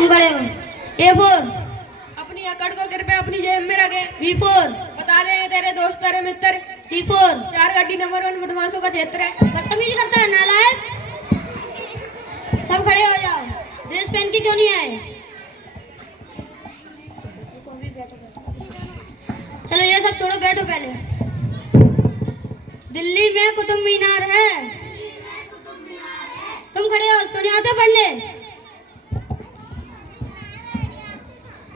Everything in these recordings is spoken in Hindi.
तुम खड़े हो। A4 अपनी अकड़ को गिर पे अपनी जेब में रखे। B4 बता दे तेरे दोस्त तेरे मित्र। C4 4 गड्डी नंबर 1 बदमाशों का क्षेत्र है। बदतमीजी करता है नालायक। सब खड़े हो जाओ। ड्रेस पहन के क्यों नहीं आए? चलो ये सब छोड़ो, बैठो पहले। दिल्ली में कुतुब मीनार है। तुम खड़े हो, सुने आते पढ़ने?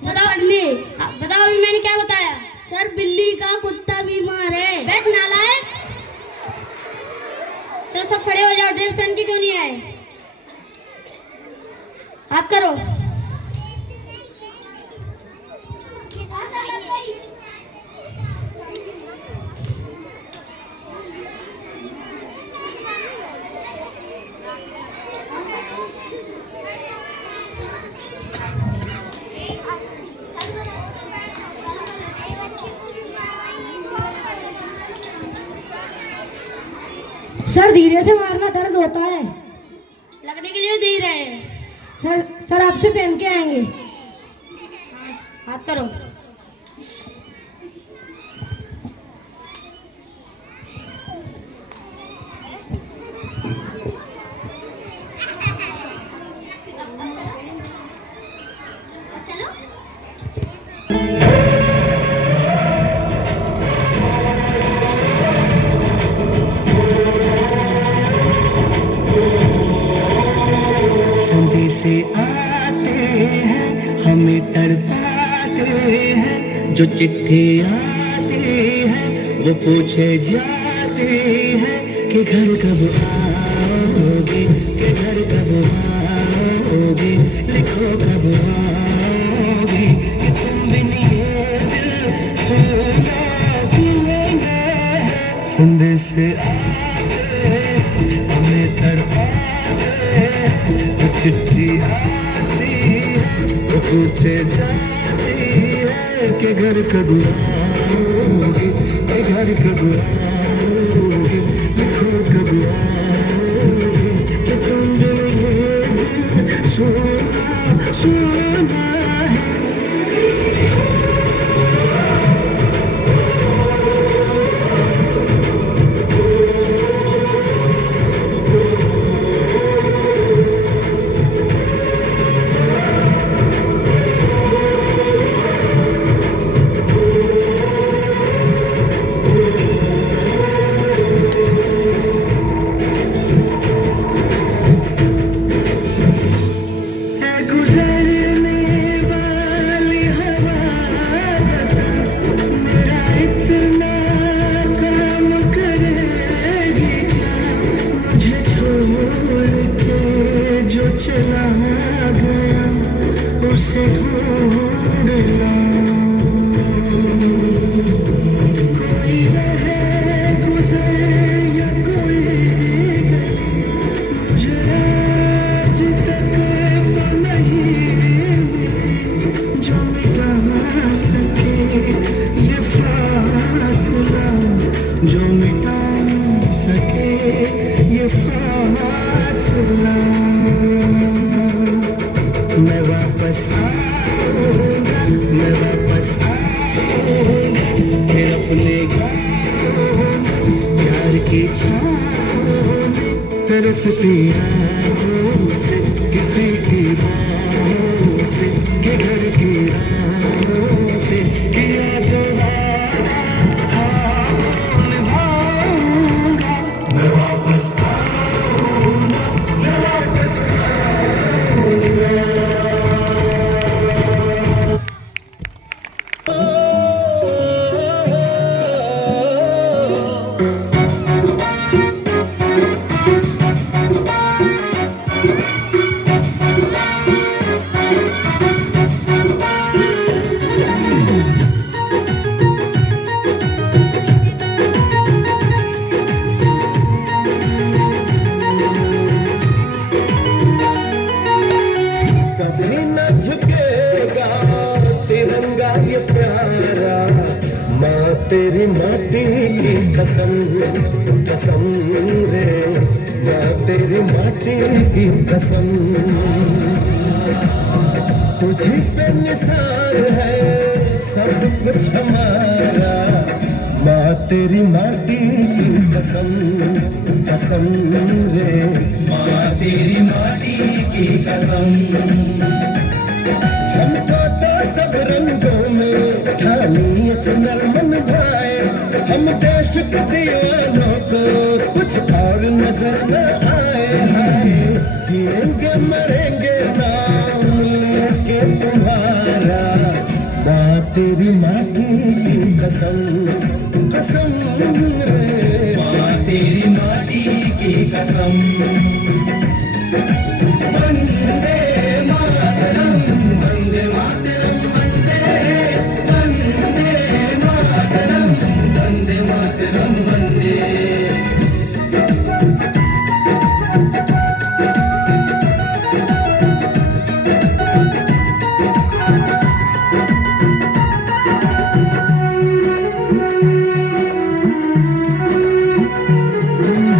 बताओ बताओ अभी मैंने क्या बताया? सर बिल्ली का कुत्ता बीमार है। बैठ नालायक। चलो सब खड़े हो जाओ। ड्रेस पहन के क्यों नहीं आए? हाथ करो। सर धीरे से मारना, दर्द होता है। लगने के लिए दे रहे हैं। सर आपसे पहन के आएंगे। हाथ करो। से आते हैं हमें तड़पाते हैं, जो चिट्ठी आती है वो पूछे जाते हैं कि घर कब आओगे, कि घर कब आओगे, लिखो कब आओगे, कि तुम बिन ये दिल सुना सुना है। संदेश से आते हमें तड़पाते हैं, जो चिट्ठी आती है वो पूछे जाती है कि घर कब आओगे, कि घर कब आओगे, लिखो कब आओगे, कि तुम बिन ये दिल सुना सुना है। चला गया उसे ढूंढना, कोई रहे गुजर या कोई गली, मुझे आज तक तो नहीं मिली जो मिटा सके ये फासला, जो मिटा सके ये फासला। मैं वापस आऊंगा, मैं वापस आऊंगा, फिर अपने प्यार की छाँव में तरसती आँखों से, किसी की बाहों से, कि घर की राहों से, किया जो वादा निभाऊंगा। मैं वापस आऊंगा, मैं वापस आऊंगा। कभी न झुकेगा तिरंगा ये प्यारा, माँ तेरी माटी की कसम, कसम रे, माँ तेरी माटी की कसम। तुझी पे निसार है सब कुछ हमारा, माँ तेरी माटी की कसम कसम रे, माँ तेरी माटी की कसम। हमको तो सब रंगों में ढाली अचनर मन भाए, हम देश के दीवानों को कुछ और नजर न आए। हाय जिएंगे मरेंगे नाम लेके तुम्हारा, माँ तेरी माटी की कसम कसम रे, माँ तेरी माटी की कसम। वंदे मातरम वंदे मातरम वंदे मातरम वंदे मातरम वंदे।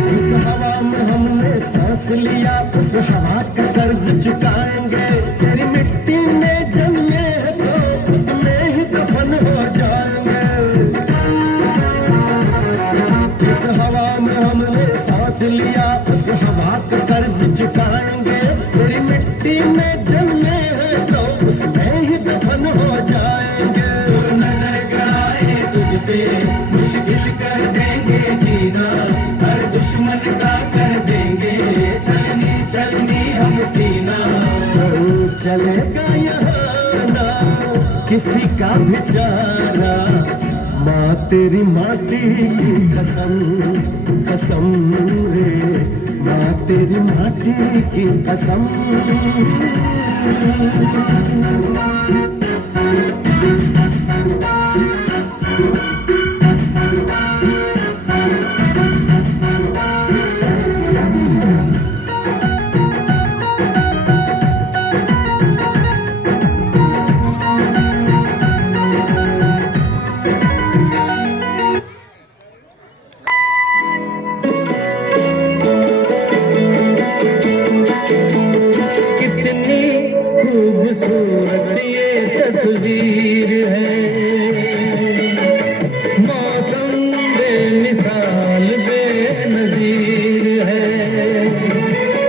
जिस हवा में हमने सांस लिया उस हवा का कर्ज चुकाएंगे, तेरी मिट्टी में जन्मे तो उसमें ही दफन हो जाएंगे। जिस हवा में हमने सांस लिया उस हवा का कर्ज चुकाएंगे, तेरी मिट्टी में जन्मे तो उसमें ही दफन हो जाएंगे। जो नजर गड़ाए तुझ पे मुश्किल कर देंगे जीना, हर दुश्मन का कर देंगे छलनी छलनी हम सीना। चलेगा यहाँ ना किसी का भी चारा, माँ तेरी माटी की कसम कसम रे, माँ तेरी माटी की कसम। कितनी खूबसूरत ये तस्वीर है, मौसम बेमिसाल बेनजीर है।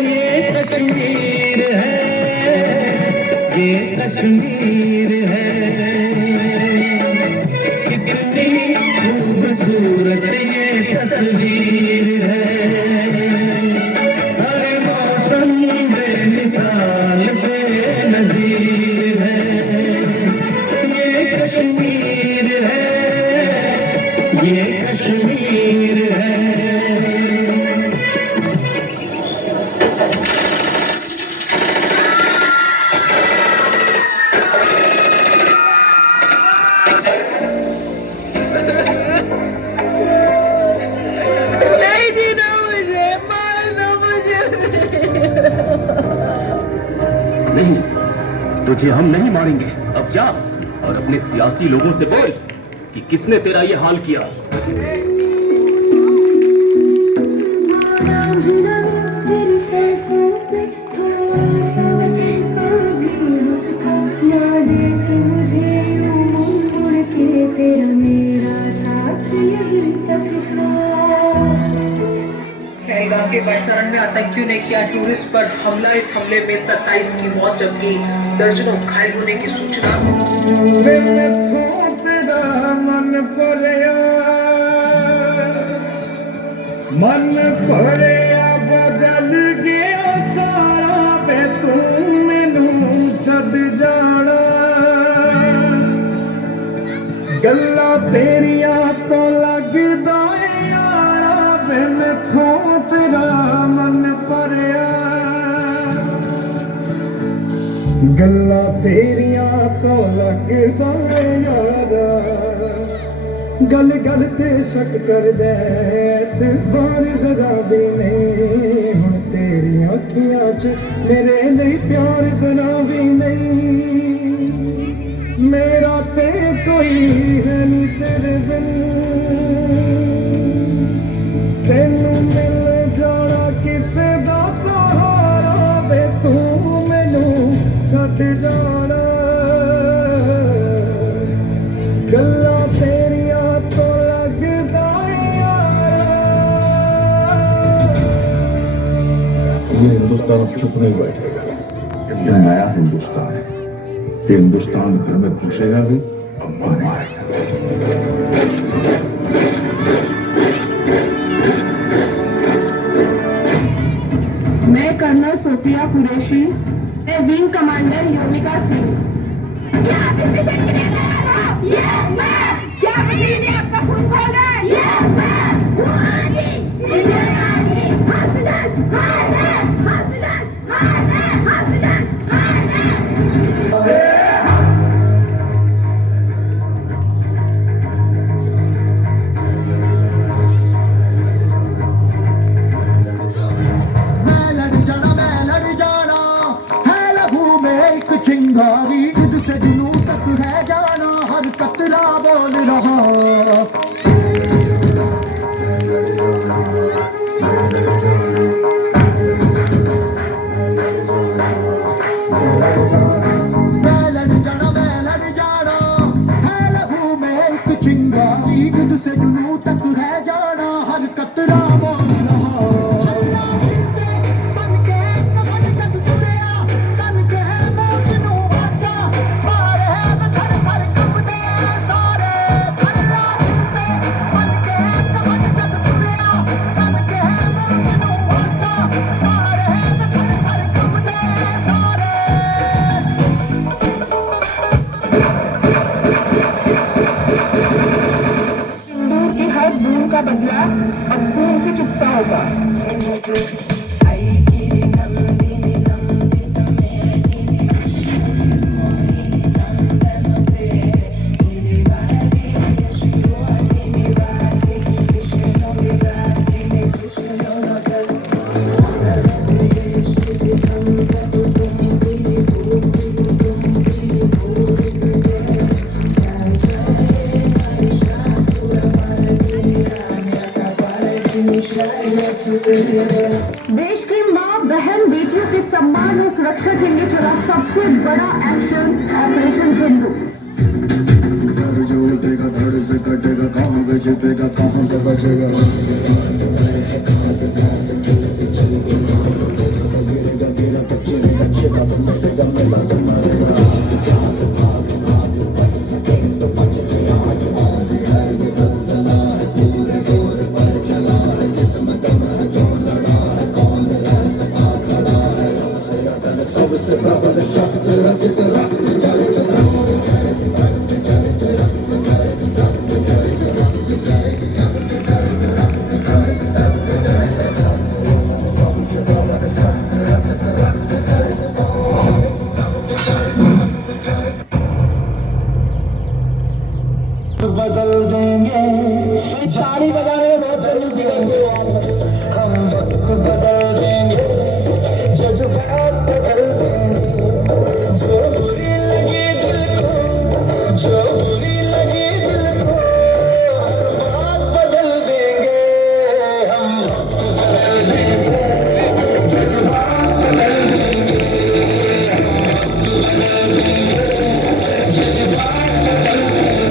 ये कश्मीर है, ये कश्मीर है। कितनी खूबसूरत ये तस्वीर है, हर मौसम बेमिसाल बेनजीर है। ये कश्मीर है, ये कश्मीर है। नहीं जीना मुझे, मारना मुझे। नहीं, तुझे हम नहीं मारेंगे। अब जा और अपने सियासी लोगों से बोल कि किसने तेरा ये हाल किया। तेरी सांसों में थोड़ा सा तिनका भी हक था, ना देख मुझे यूं मुड़ मुड़ के, तेरा मेरा साथ यहीं तक था। पहलगाम के बैसारण में आतंकियों ने किया टूरिस्ट पर हमला। इस हमले में 27 की मौत जबकि दर्जनों घायल होने की सूचना। मन भरिया बदल गया सारा वे तू मैनू छड़ जाना, गल्ला तेरिया तो लगदा यारा वे मैथों तेरा मन भरिया। गल्ला तेरिया तो लगदा यारा, गल गल ते शक कर दे ते बार जरा भी नहीं। हुण तेरी अखियां च मेरे लिए प्यार जरा भी नहीं। मेरा ते कोई है नहीं तेरे बिन, तेनू मिल जाना किसे दा सहारा वे तू मैनू छड्ड जाना। हिंदुस्तान अब चुप नहीं बैठेगा। जो नया हिंदुस्तान है, ये हिंदुस्तान घर में घुसेगा भी और मारेगा। मैं कर्नल सोफिया कुरैशी, मैं विंग कमांडर योमिका सिंह। क्या आप इस मिशन के लिए तैयार हो? Yes ma'am. क्या आप इसके लिए आपका खून खोल रहे हैं? Yes ma'am. Army, Indian army, hospitals, heart, hospitals, heart, hospitals, heart. चिंगारी खुद से जुनू तक है जाना, हर कतरा बोल रहा। मैं लड़ जाना है लहू में एक चिंगारी, खुद से जुनू तक है जाना, हर कतरा बोल रहा। का बदला अब खून से चुकता होगा। देश की माँ बहन बेटियों के सम्मान और सुरक्षा के लिए चला सबसे बड़ा एक्शन ऑपरेशन सिंधु। जो उठेगा धड़ से कटेगा, कहाँ पे छिपेगा, कहाँ पे बचेगा। गिरेगा गिरा तो चिरेगा, छिपा तो मिलेगा, मिला तो मरेगा। बदल देंगे, झाड़ी बजाने में बहुत जरूरी है। हम वक्त बदल देंगे, जज्बात बदल देंगे। जो बुरी लगी दिल को, जो बुरी लगी दिल को, हर बात बदल देंगे। हम वक्त बदल देंगे, जज्बात बदल देंगे। हम वक्त बदल देंगे, जज्बात बदल देंगे।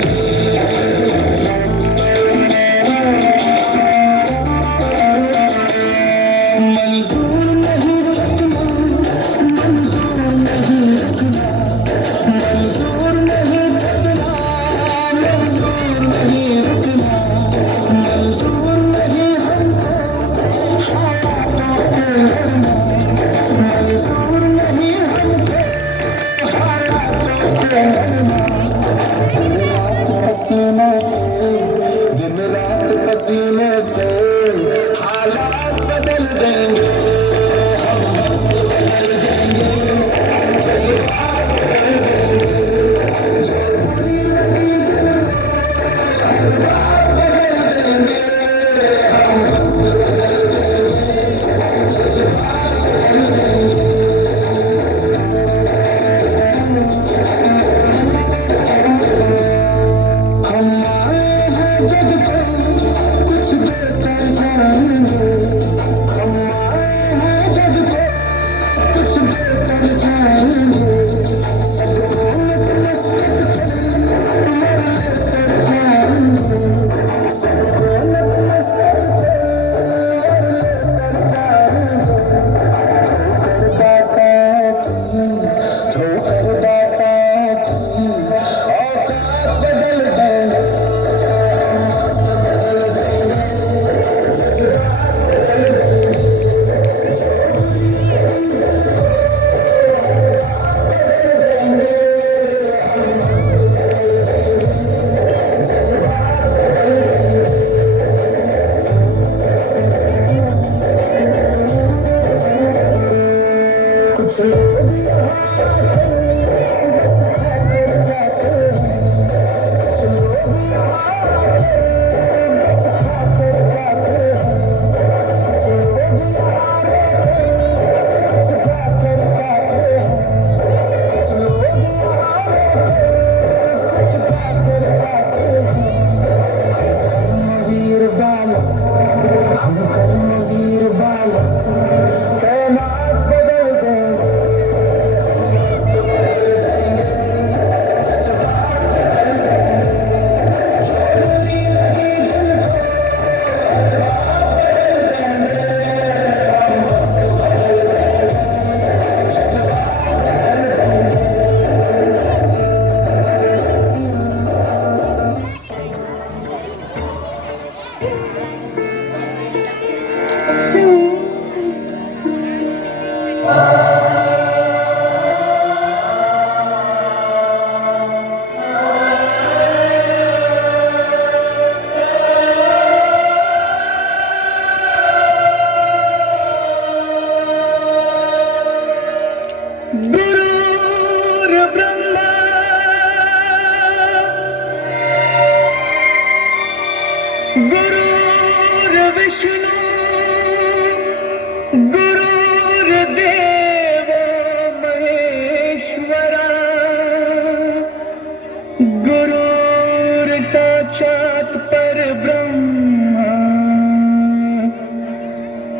साक्षात् परब्रह्म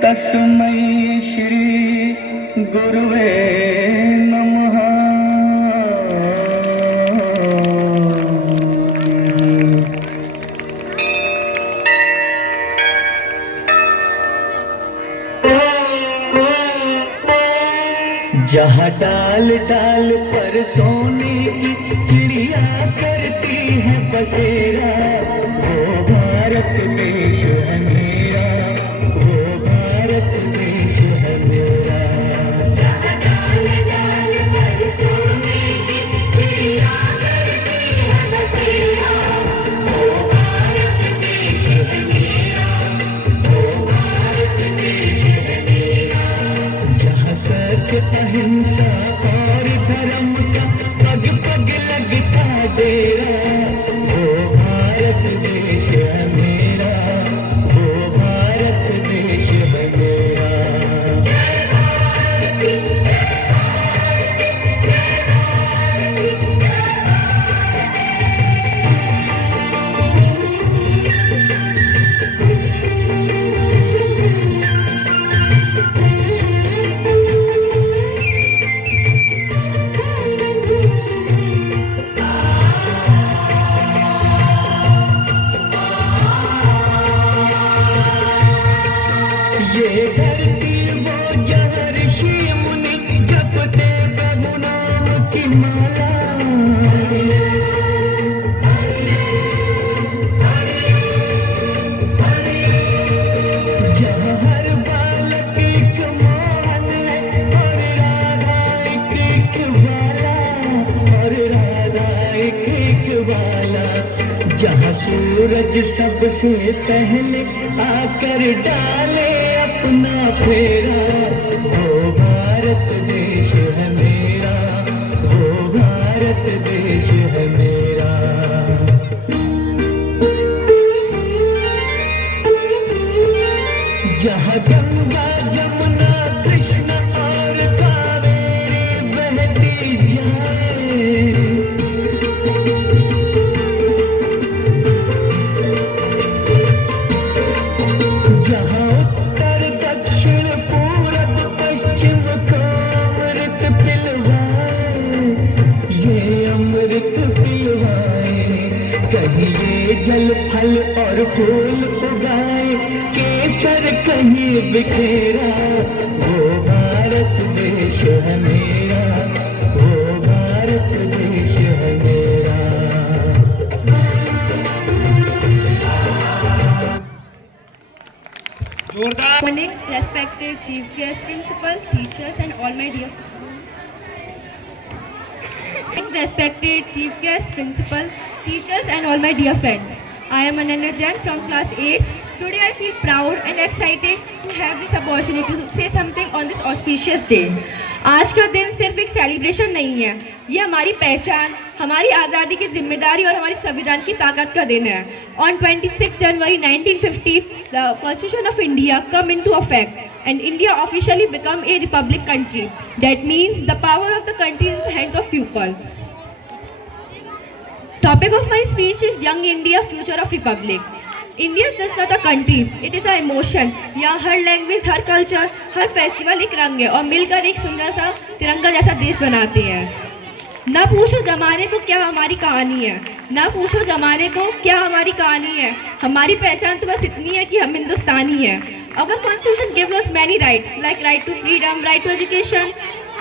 तस्मै श्री गुरुवे नमः। जहाँ डाल डाल पर सोने की चिड़िया करती है बसेरा, वो भारत देश है मेरा, वो भारत देश है मेरा। जहाँ डाल डाल पर सोने की चिड़िया करती है बसेरा, वो भारत देश है मेरा, वो भारत देश है मेरा। जहाँ सत्य अहिंसा और धर्म का पग पग लगता डेरा, वो भारत देश है मेरा, वो भारत देश है मेरा। जय भारत जय भारत जय भारत जय ये धरती वो जहाँ ऋषि मुनि जपते प्रभु नाम की माला, जहाँ हर बालक एक मोहन है और राधा एक वाला, और राधा एक वाला। जहाँ सूरज सबसे पहले आकर डाले अपना फेरा, वो भारत देश है मेरा, वो भारत देश है मेरा। जहाँ गंगा जमुना कृष्ण और कावेरी बहती जाए, जहाँ उत्तर दक्षिण पूरब पश्चिम को अमृत पिलवाए, ये अमृत पिलवाए। कहीं ये जल फल और फूल उगाए, केसर कहीं बिखेरा, वो भारत देश है मेरा, वो भारत देश है मेरा। Morning, respected chief guest, principal, teachers, and all my dear. Respected chief guest, principal, teachers, and all my dear friends. I am Ananya Jain from class 8. Today I feel proud and excited to have this opportunity to say something on this auspicious day. आज का दिन सिर्फ एक सेलिब्रेशन नहीं है, ये हमारी पहचान, हमारी आज़ादी की जिम्मेदारी और हमारी संविधान की ताकत का दिन है। On 26 January 1950, the Constitution of India come into effect and India officially become a republic country. That means the power of the country is in the hands of people. Topic of my speech is Young India, Future of Republic. India is just not a country, it is an emotion. यहाँ हर लैंग्वेज, हर कल्चर, हर फेस्टिवल एक रंग है और मिलकर एक सुंदर सा तिरंगा जैसा देश बनाते हैं। ना पूछो जमाने को क्या हमारी कहानी है, ना पूछो जमाने को क्या हमारी कहानी है, हमारी पहचान तो बस इतनी है कि हम हिंदुस्तानी हैं। Our constitution gives us many rights, like right to freedom, right to education,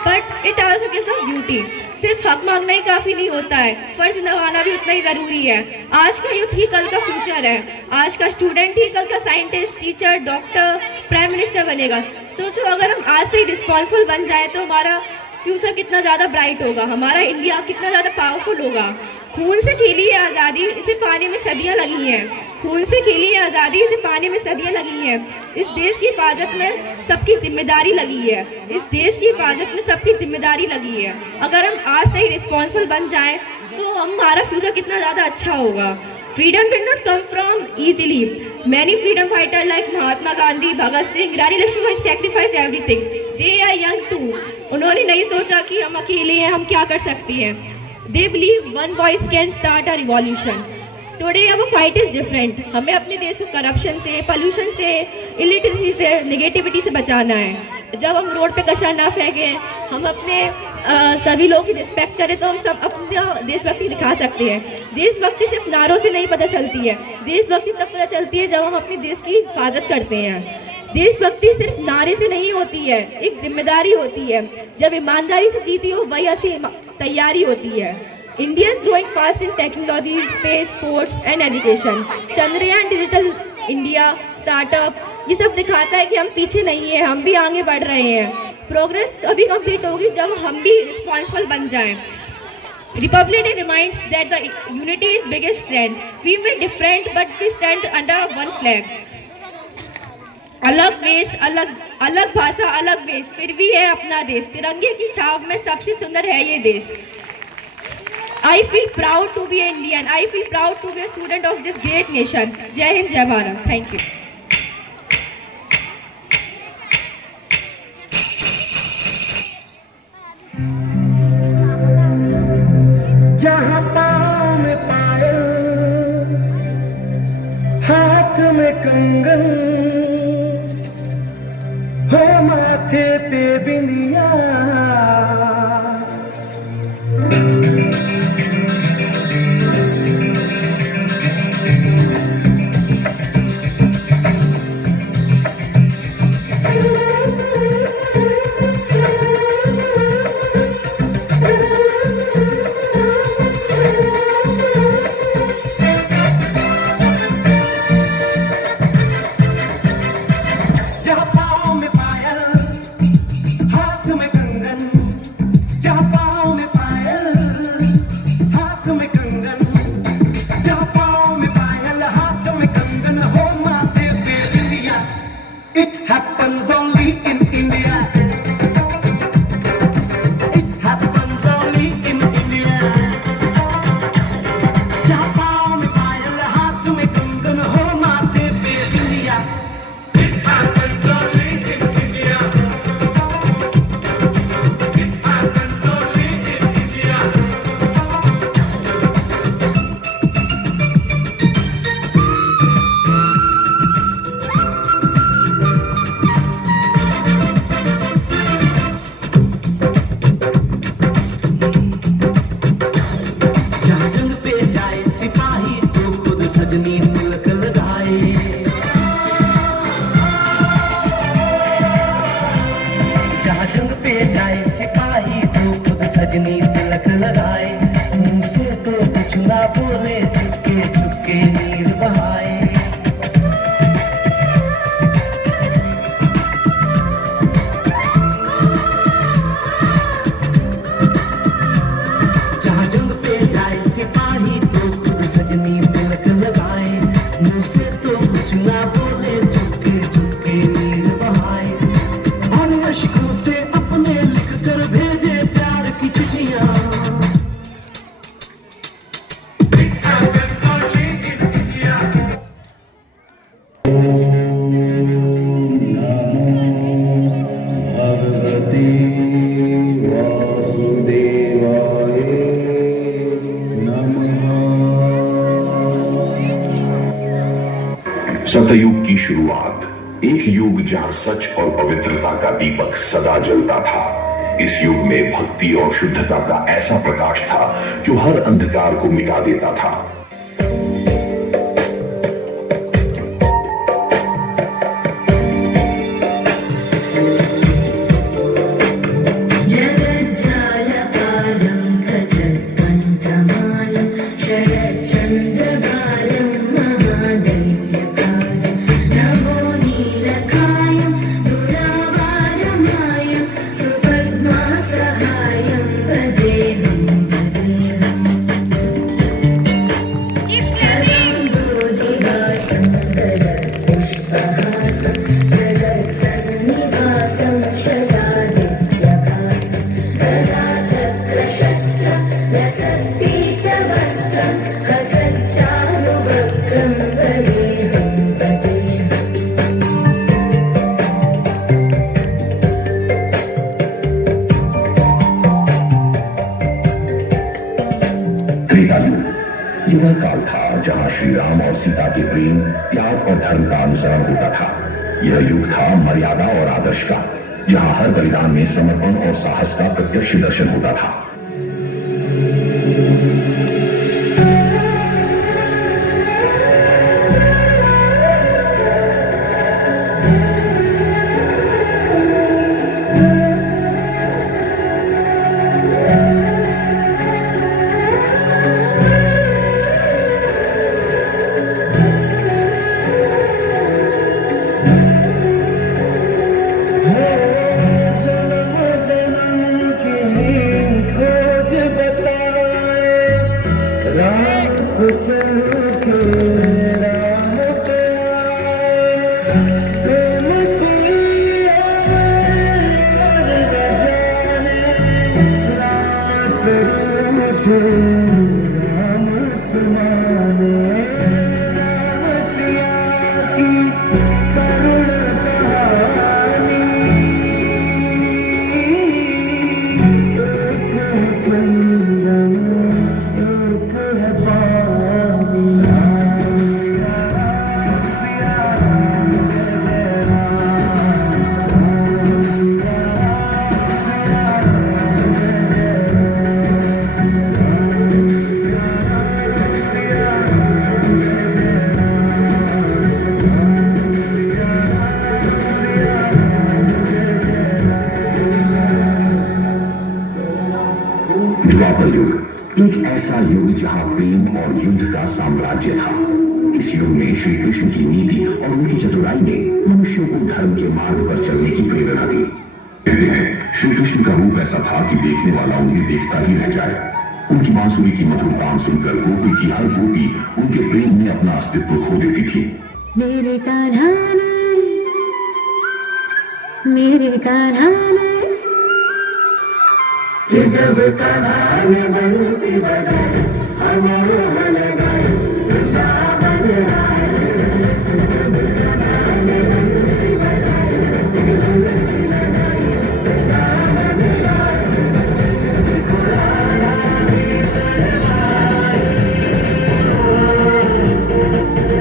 but it also gives us beauty. सिर्फ हक मांगना ही काफ़ी नहीं होता है, फ़र्ज निभाना भी उतना ही ज़रूरी है। आज का यूथ ही कल का फ्यूचर है, आज का स्टूडेंट ही कल का scientist, teacher, doctor, prime minister बनेगा। सोचो अगर हम आज से ही रिस्पॉन्सिबल बन जाए तो हमारा फ्यूचर कितना ज़्यादा ब्राइट होगा, हमारा इंडिया कितना ज़्यादा पावरफुल होगा। खून से खेली है आज़ादी, इसे पाने में सदियाँ लगी हैं। खून से खेली है आज़ादी, इसे पाने में सदियाँ लगी हैं। इस देश की हिफाजत में सबकी जिम्मेदारी लगी है, इस देश की हिफाजत में सबकी जिम्मेदारी लगी है। अगर हम आज से ही रिस्पॉन्सिबल बन जाएं तो हमारा फ्यूचर कितना ज़्यादा अच्छा होगा। Freedom did not come from easily. Many freedom fighters like Mahatma Gandhi, Bhagat Singh, Rani Lakshmi sacrificed everything. They are young too. उन्होंने नहीं सोचा कि हम अकेले हैं, हम क्या कर सकते हैं। They believe one voice can start a revolution. Today our fight is different. हमें अपने देश को करप्शन से, पोल्यूशन से, इलिटरेसी से, नेगेटिविटी से बचाना है। जब हम रोड पे कचरा ना फेंकें, हम अपने सभी लोगों की रिस्पेक्ट करें, तो हम सब अपना देशभक्ति दिखा सकते हैं। देशभक्ति सिर्फ नारों से नहीं पता चलती है, देशभक्ति तब पता चलती है जब हम अपने देश की हिफाजत करते हैं। देशभक्ति सिर्फ नारे से नहीं होती है, एक जिम्मेदारी होती है। जब ईमानदारी से जीती हो, वही असली तैयारी होती है। India is growing fast in technology, space, sports and education. Chandrayaan, digital India, startup, ये सब दिखाता है कि हम पीछे नहीं हैं, हम भी आगे बढ़ रहे हैं। प्रोग्रेस तभी कंप्लीट होगी जब हम भी रिस्पॉन्सिबल बन जाएं। Republic Day reminds that the unity is biggest strength. We may different but we stand under one flag. अलग वेश, अलग भाषा, अलग वेश, फिर भी है अपना देश। तिरंगे की छाव में सबसे सुंदर है ये देश। I feel proud to be Indian. I feel proud to be a student of this great nation. जय हिंद, जय भारत। Thank you. जहाँ पाँव में पायल, हाथ में कंगन, हो माथे पे बिंदिया, सजनी तिलक लगाए, जहाँ जंग पे जाए सिपाही तो खुद सजनी तिलक लगाए। मुँह से तो कुछ ना बोले, चुपके चुपके नीर बहाए। जहाँ जंग पे जाए सिपाही तो खुद सजनी तिलक लगाए। मुँह से तो कुछ ना बोले, चुपके चुपके नीर बहाए। और अश्कों से अपने लिख कर भेजे प्यार की चिट्ठियाँ। भगवती वासुदेवाय सतयुग की शुरुआत, एक युग जहां सच और पवित्रता का दीपक सदा जलता था। इस युग में भक्ति और शुद्धता का ऐसा प्रकाश था जो हर अंधकार को मिटा देता था। त्रेता युग, ये वह काल था जहां श्री राम और सीता के प्रेम, त्याग और धर्म का अनुसरण होता था। यह युग था मर्यादा और आदर्श का, जहां हर बलिदान में समर्पण और साहस का प्रत्यक्ष दर्शन होता था। द्वापर युग, एक ऐसा युग जहां प्रेम और युद्ध का साम्राज्य था। इस युग में श्री कृष्ण की नीति और उनकी चतुराई ने मनुष्यों को धर्म के मार्ग पर चलने की प्रेरणा दी। कहते हैं श्री कृष्ण का रूप ऐसा था कि देखने वाला उन्हें देखता ही रह जाए। उनकी बांसुरी की मधुर तान सुनकर गोकुल की हर गोपी उनके प्रेम में अपना अस्तित्व खो देती थी। मेरे कान्हा कि जब कान्हा ने बंसी बजाई हमें लगाई वृंदावन राय। जब कान्हा ने बंसी बजाई बंसी लगाई वृंदावन राय। देखो राधा की शरणाई,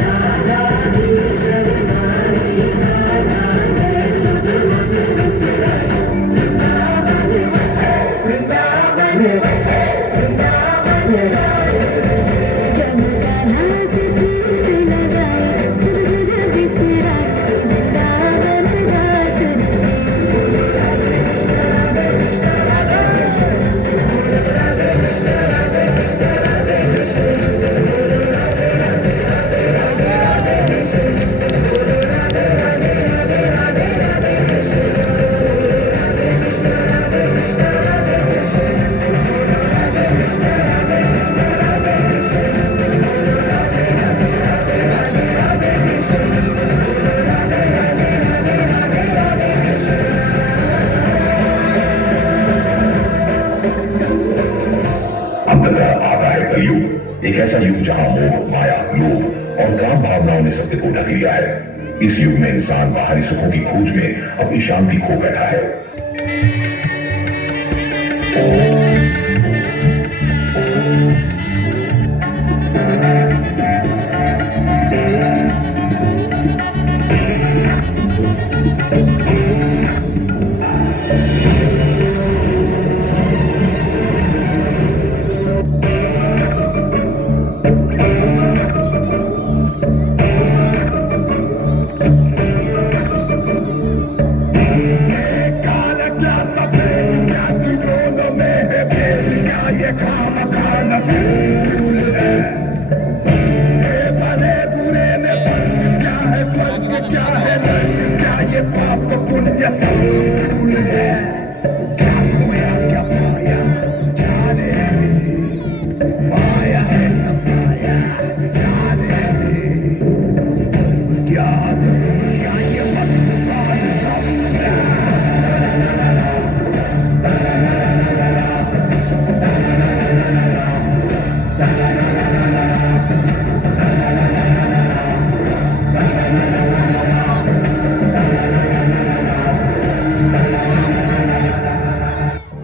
राधा की शरणाई, राधा के सुध मधुर बिसराई। एक ऐसा युग जहां मोह, माया, लोभ और काम भावनाओं ने सत्य को ढक लिया है। इस युग में इंसान बाहरी सुखों की खोज में अपनी शांति खो बैठा है।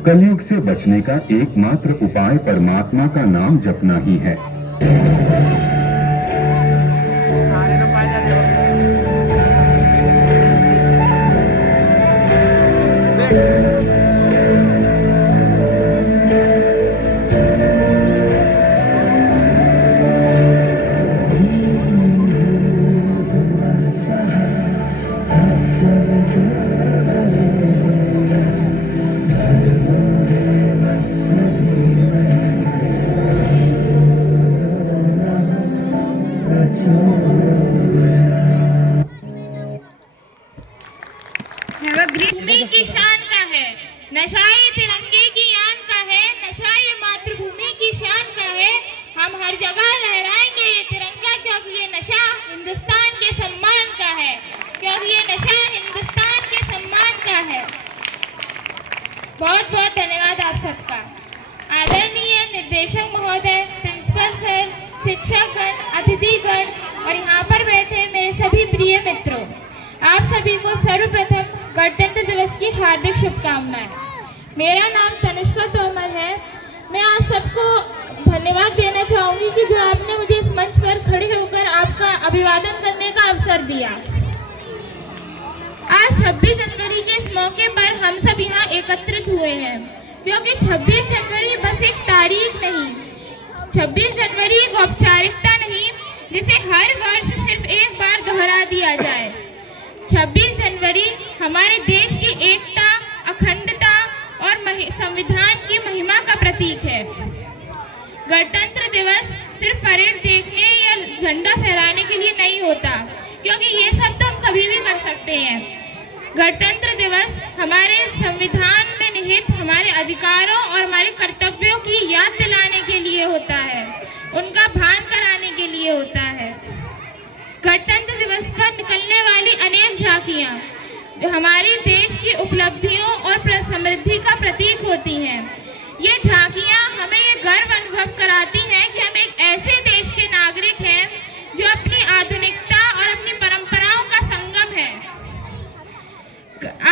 कलयुग से बचने का एकमात्र उपाय परमात्मा का नाम जपना ही है। भूमि की शान का है, नशा ये तिरंगे की आन का है, नशा ये मातृभूमि की शान का है। हम हर जगह लहराएंगे ये तिरंगा, क्योंकि ये नशा हिंदुस्तान के सम्मान का है, क्योंकि ये नशा हिंदुस्तान के सम्मान का है। बहुत बहुत धन्यवाद आप सबका। आदरणीय निर्देशक महोदय, प्रिंसिपल सर, शिक्षकगण, अतिथिगण और यहाँ पर बैठे मेरे सभी प्रिय मित्रों, आप सभी को सर्वप्रथम गणतंत्र दिवस की हार्दिक शुभकामनाएं। मेरा नाम तनुष्का तोमर है। मैं आज सबको धन्यवाद देना चाहूँगी कि जो आपने मुझे इस मंच पर खड़े होकर आपका अभिवादन करने का अवसर दिया। आज 26 जनवरी के इस मौके पर हम सब यहाँ एकत्रित हुए हैं, क्योंकि 26 जनवरी बस एक तारीख नहीं, 26 जनवरी एक औपचारिकता नहीं जिसे हर वर्ष सिर्फ एक बार दोहरा दिया जाए। 26 जनवरी हमारे देश की एकता, अखंडता और संविधान की महिमा का प्रतीक है। गणतंत्र दिवस सिर्फ परेड देखने या झंडा फहराने के लिए नहीं होता, क्योंकि ये सब तो हम कभी भी कर सकते हैं। गणतंत्र दिवस हमारे संविधान में निहित हमारे अधिकारों और हमारे कर्तव्यों की याद दिलाने के लिए होता है, उनका भान कराने के लिए होता है। गणतंत्र दिवस पर निकलने वाली अनेक झांकियाँ जो हमारी देश की उपलब्धियों और समृद्धि का प्रतीक होती हैं, ये झांकियाँ हमें ये गर्व अनुभव कराती हैं कि हम एक ऐसे देश के नागरिक हैं जो अपनी आधुनिकता और अपनी परंपराओं का संगम है।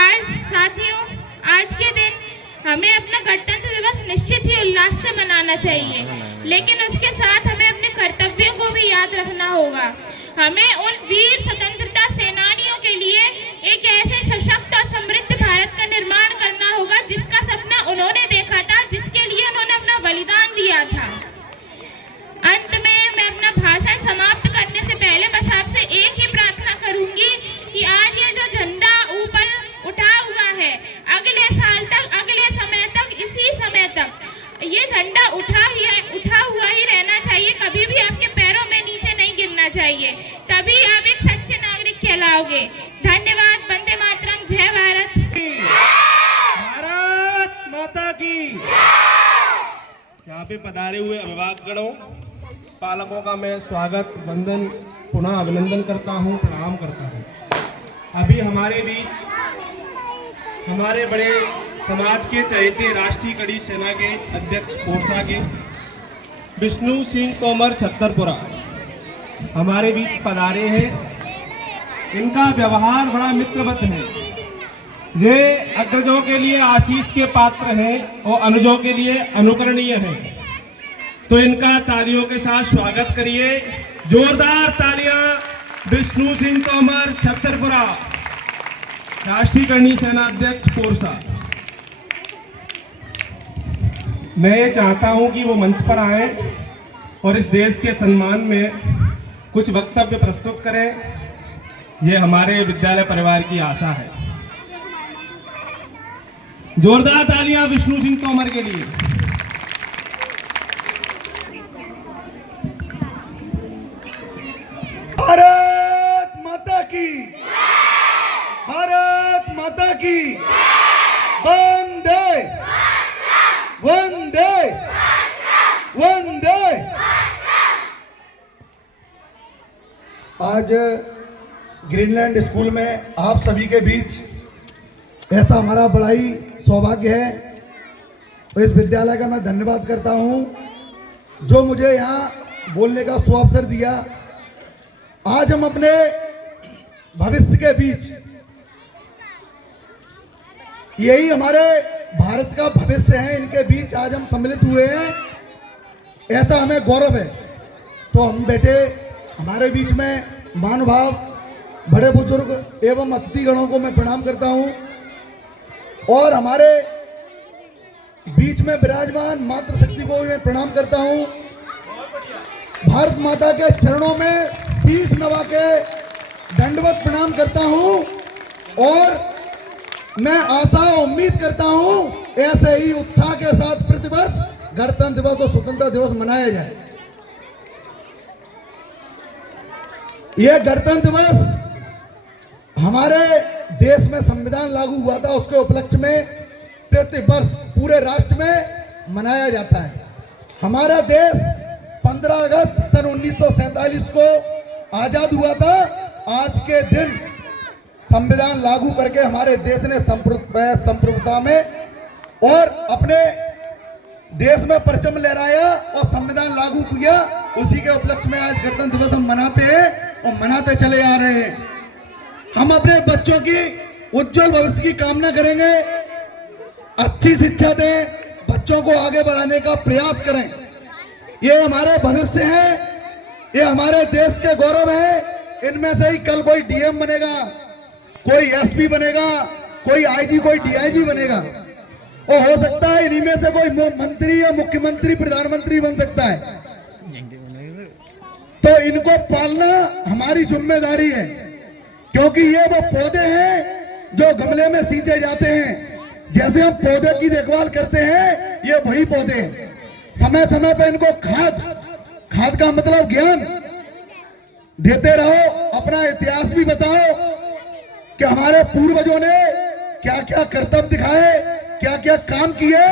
आज साथियों, आज के दिन हमें अपना गणतंत्र दिवस निश्चित ही उल्लास से मनाना चाहिए, लेकिन उसके साथ हमें अपने कर्तव्यों को भी याद रखना होगा। हमें उन वीर स्वतंत्रता सेनानियों के लिए एक ऐसे सशक्त और समृद्ध भारत का निर्माण करना होगा जिसका सपना उन्होंने देखा था, जिसके लिए उन्होंने अपना बलिदान दिया था। अंत में मैं अपना भाषण समाप्त करने से पहले बस आपसे एक ही प्रार्थना करूंगी कि आज ये जो झंडा ऊपर उठा हुआ है, अगले साल तक, अगले समय तक, इसी समय तक ये झंडा उठा हुआ ही रहना चाहिए। कभी भी आपके पैरों में नीचे नहीं गिरना चाहिए, तभी आप एक सच्चे नागरिक कहलाओगे। धन्यवाद। वंदे मातरम। जय भारत। भारत माता की। यहाँ पे पधारे हुए अभिभावकगणों, पालकों का मैं स्वागत, वंदन, पुनः अभिनंदन करता हूँ, प्रणाम करता हूँ। अभी हमारे बीच हमारे बड़े समाज के चहेते राष्ट्रीय कड़ी सेना के अध्यक्ष पोरसा के विष्णु सिंह तोमर छत्तरपुरा हमारे बीच पधारे हैं। इनका व्यवहार बड़ा मित्रवत है। ये अग्रजों के लिए आशीष के पात्र हैं और अनुजों के लिए अनुकरणीय हैं। तो इनका तालियों के साथ स्वागत करिए। जोरदार तालियां विष्णु सिंह तोमर छत्तरपुरा, राष्ट्रीय करणी सेना अध्यक्ष पोरसा। मैं ये चाहता हूं कि वो मंच पर आए और इस देश के सम्मान में कुछ वक्तव्य प्रस्तुत करें। ये हमारे विद्यालय परिवार की आशा है। जोरदार तालियां विष्णु सिंह तोमर के लिए। भारत माता की, भारत माता की, वंदे वंदे वंदे। आज ग्रीनलैंड स्कूल में आप सभी के बीच ऐसा हमारा बड़ा ही सौभाग्य है। तो इस विद्यालय का मैं धन्यवाद करता हूं जो मुझे यहाँ बोलने का सुअवसर दिया। आज हम अपने भविष्य के बीच, यही हमारे भारत का भविष्य है, इनके बीच आज हम सम्मिलित हुए हैं, ऐसा हमें गौरव है। तो हम बैठे हमारे बीच में महानुभाव बड़े बुजुर्ग एवं अतिथि गणों को मैं प्रणाम करता हूं और हमारे बीच में विराजमान मातृशक्ति को भी मैं प्रणाम करता हूं। भारत माता के चरणों में शीश नवा के दंडवत प्रणाम करता हूं और मैं आशा उम्मीद करता हूं ऐसे ही उत्साह के साथ प्रतिवर्ष गणतंत्र दिवस और स्वतंत्रता दिवस मनाया जाए। यह गणतंत्र दिवस हमारे देश में संविधान लागू हुआ था, उसके उपलक्ष्य में प्रतिवर्ष पूरे राष्ट्र में मनाया जाता है। हमारा देश 15 अगस्त सन 1947 को आजाद हुआ था। आज के दिन संविधान लागू करके हमारे देश ने संप्रभुता में और अपने देश में परचम लहराया और संविधान लागू किया। उसी के उपलक्ष्य में आज गणतंत्र दिवस हम मनाते हैं और मनाते चले आ रहे हैं। हम अपने बच्चों की उज्जवल भविष्य की कामना करेंगे, अच्छी शिक्षा दें, बच्चों को आगे बढ़ाने का प्रयास करें। ये हमारे भविष्य है, ये हमारे देश के गौरव है। इनमें से ही कल कोई डीएम बनेगा, कोई एसपी बनेगा, कोई आईजी, कोई डीआईजी बनेगा और हो सकता है इन्हीं में से कोई मंत्री या मुख्यमंत्री, प्रधानमंत्री बन सकता है। तो इनको पालना हमारी जिम्मेदारी है, क्योंकि ये वो पौधे हैं जो गमले में सींचे जाते हैं। जैसे हम पौधे की देखभाल करते हैं, ये वही पौधे हैं। समय समय पर इनको खाद का मतलब ज्ञान देते रहो, अपना इतिहास भी बताओ कि हमारे पूर्वजों ने क्या क्या कर्तव्य दिखाए, क्या क्या काम किए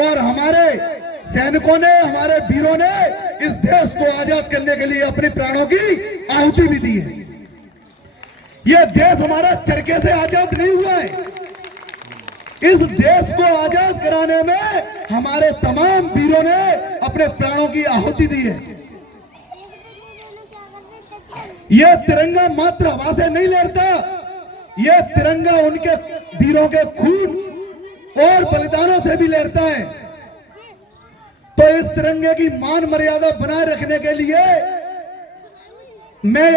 और हमारे सैनिकों ने, हमारे वीरों ने इस देश को आजाद करने के लिए अपने प्राणों की आहुति भी दी है। यह देश हमारा चरखे से आजाद नहीं हुआ है। इस देश को आजाद कराने में हमारे तमाम वीरों ने अपने प्राणों की आहुति दी है। यह तिरंगा मात्र हवा से नहीं लहरता, यह तिरंगा उनके वीरों के खून और बलिदानों से भी लहरता है। तो इस तिरंगे की मान मर्यादा बनाए रखने के लिए मैं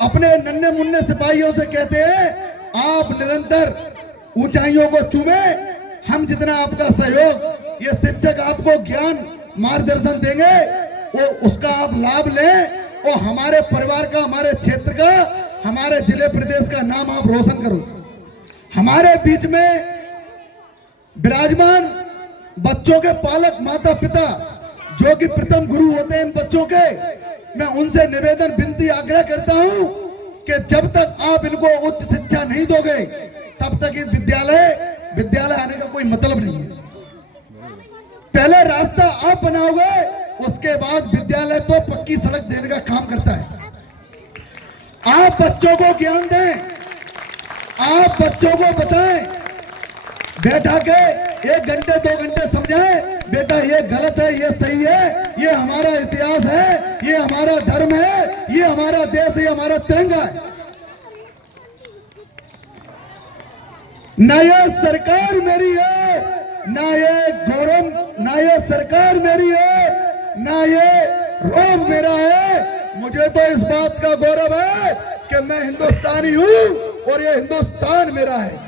अपने नन्हे मुन्ने सिपाहियों से कहते हैं, आप निरंतर ऊंचाइयों को चूमे। हम जितना आपका सहयोग, ये शिक्षक आपको ज्ञान मार्गदर्शन देंगे, वो उसका आप लाभ लें और हमारे परिवार का, हमारे क्षेत्र का, हमारे जिले प्रदेश का नाम आप रोशन करो। हमारे बीच में विराजमान बच्चों के पालक, माता पिता जो कि प्रथम गुरु होते हैं इन बच्चों के, मैं उनसे निवेदन, विनती, आग्रह करता हूं कि जब तक आप इनको उच्च शिक्षा नहीं दोगे तब तक इस विद्यालय आने का कोई मतलब नहीं है। पहले रास्ता आप बनाओगे, उसके बाद विद्यालय तो पक्की सड़क देने का काम करता है। आप बच्चों को ज्ञान दें, आप बच्चों को बताएं, बैठा के 1 घंटे 2 घंटे समझाएं, बेटा ये गलत है, ये सही है, ये हमारा इतिहास है, ये हमारा धर्म है, ये हमारा देश है, ये हमारा तिरंगा है। ना ये सरकार मेरी है, ना ये गौरव, ना ये सरकार मेरी है, ना ये रोम मेरा है। मुझे तो इस बात का गौरव है कि मैं हिंदुस्तानी हूं और ये हिंदुस्तान मेरा है।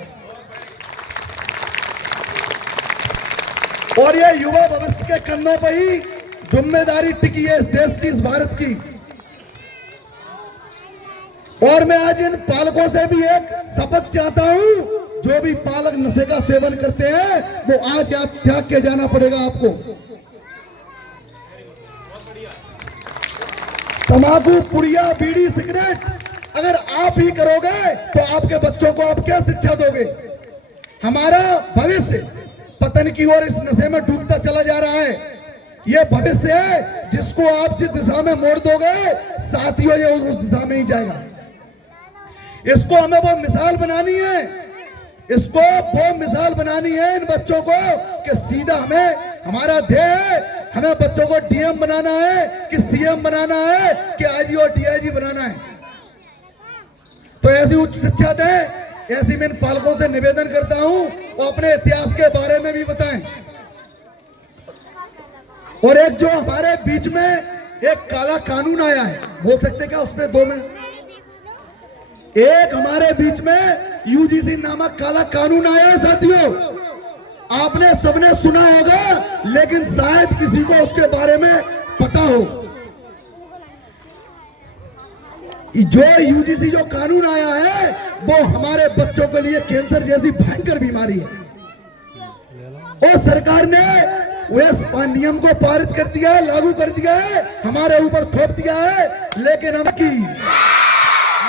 और ये युवा भविष्य के कंधों पर ही जिम्मेदारी टिकी है इस देश की, इस भारत की। और मैं आज इन पालकों से भी एक शपथ चाहता हूं, जो भी पालक नशे का सेवन करते हैं वो आज आप त्याग के जाना पड़ेगा आपको। तंबाकू, पुड़िया, बीड़ी, सिगरेट अगर आप ही करोगे तो आपके बच्चों को आप क्या शिक्षा दोगे? हमारा भविष्य पतन की ओर इस नशे में डूबता चला जा रहा है। ये भविष्य है जिसको आप जिस दिशा में मोड़ दोगे, साथियों ये उस दिशा में ही जाएगा। इसको हमें वो मिसाल बनानी है, इसको वो मिसाल बनानी है इन बच्चों को कि सीधा हमारा ध्येय है, हमें बच्चों को डीएम बनाना है कि सीएम बनाना है कि आईजी और डीआईजी बनाना है। तो ऐसी उच्च शिक्षा दें, ऐसी मैं इन पालकों से निवेदन करता हूं वो अपने इतिहास के बारे में भी बताएं। और एक जो हमारे बीच में एक काला कानून आया है, बोल सकते क्या उस पर 2 मिनट? एक हमारे बीच में यूजीसी नामक काला कानून आया है साथियों, आपने सबने सुना होगा, लेकिन शायद किसी को उसके बारे में पता हो। जो यूजीसी जो कानून आया है वो हमारे बच्चों के लिए कैंसर जैसी भयंकर बीमारी है, और सरकार ने वह नियम को पारित कर दिया है, लागू कर दिया है, हमारे ऊपर थोप दिया है। लेकिन हम की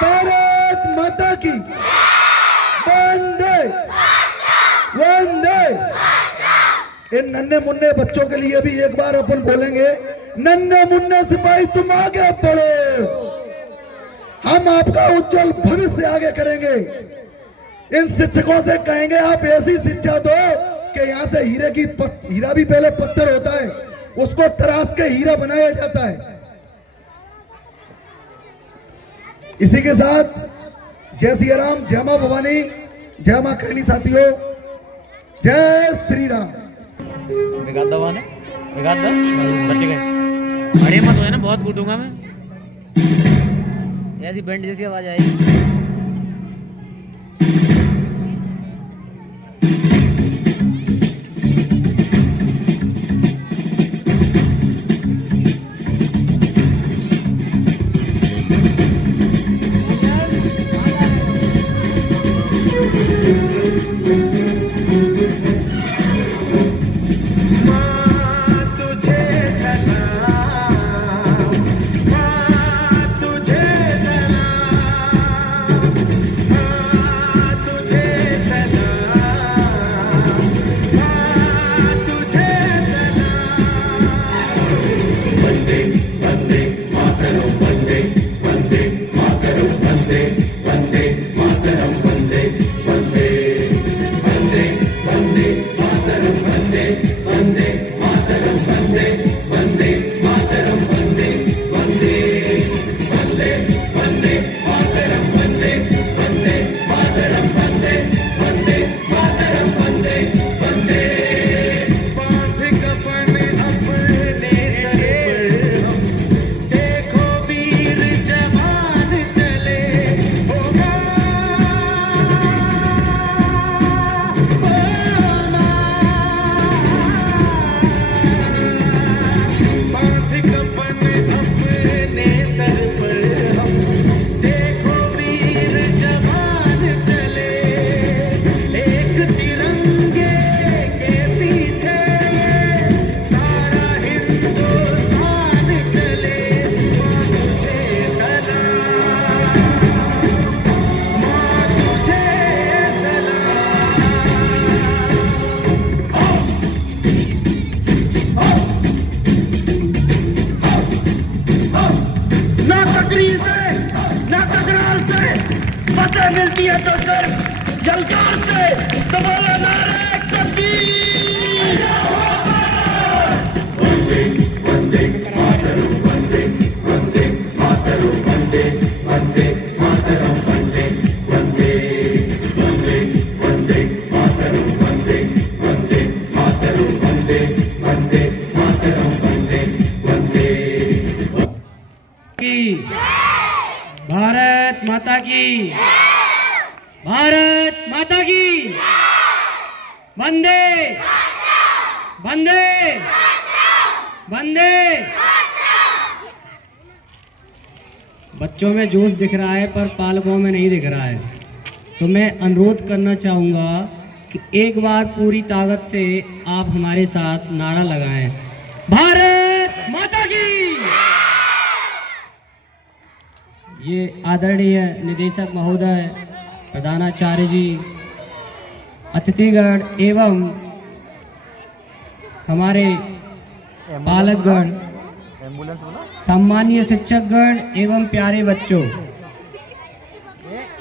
भारत माता की वंदे वंदे। इन नन्हे मुन्ने बच्चों के लिए भी एक बार अपन बोलेंगे, नन्हे मुन्ने सिपाही तुम आगे बढ़ो, हम आपका उज्जवल भविष्य आगे करेंगे। इन शिक्षकों से कहेंगे आप ऐसी शिक्षा दो कि यहाँ से हीरा भी पहले पत्थर होता है, उसको तराश के हीरा बनाया जाता है। इसी के साथ जय सिया राम, जय मां भवानी, जय मां करणी साथियों, जय श्री राम। बिगाड़ दो ने, बिगाड़ दो, बच गए। अरे मत हो ना, बहुत कूटूंगा मैं। ऐसी बैंड जैसी आवाज आएगी। मिलती है तो सिर्फ जलकार से, तो बोला नारे तकबीर। वंदे वंदे मातरम, वंदे वंदे मातरम, वंदे वंदे मातरम, वंदे वंदे वंदे वंदे मातरम, वंदे वंदे मातरम, वंदे वंदे मातरम, वंदे वंदे। भारत माता की, भारत माता की, वंदे वंदे वंदे। बच्चों में जोश दिख रहा है पर पालकों में नहीं दिख रहा है, तो मैं अनुरोध करना चाहूँगा कि एक बार पूरी ताकत से आप हमारे साथ नारा लगाएं, भारत माता की। ये आदरणीय निदेशक महोदय, प्रधानाचार्य जी, अतिथिगण एवं हमारे पालकगण, सम्मानीय शिक्षकगण एवं प्यारे बच्चों,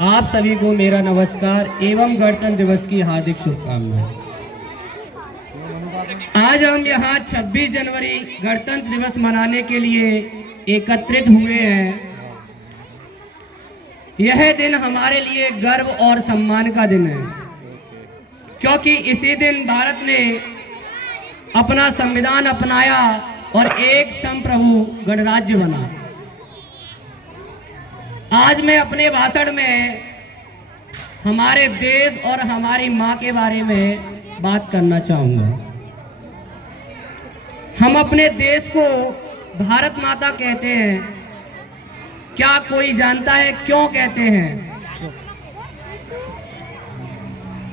आप सभी को मेरा नमस्कार एवं गणतंत्र दिवस की हार्दिक शुभकामनाएं। आज हम यहाँ 26 जनवरी गणतंत्र दिवस मनाने के लिए एकत्रित हुए हैं। यह दिन हमारे लिए गर्व और सम्मान का दिन है, क्योंकि इसी दिन भारत ने अपना संविधान अपनाया और एक संप्रभु गणराज्य बना। आज मैं अपने भाषण में हमारे देश और हमारी माँ के बारे में बात करना चाहूँगा। हम अपने देश को भारत माता कहते हैं। क्या कोई जानता है क्यों कहते हैं?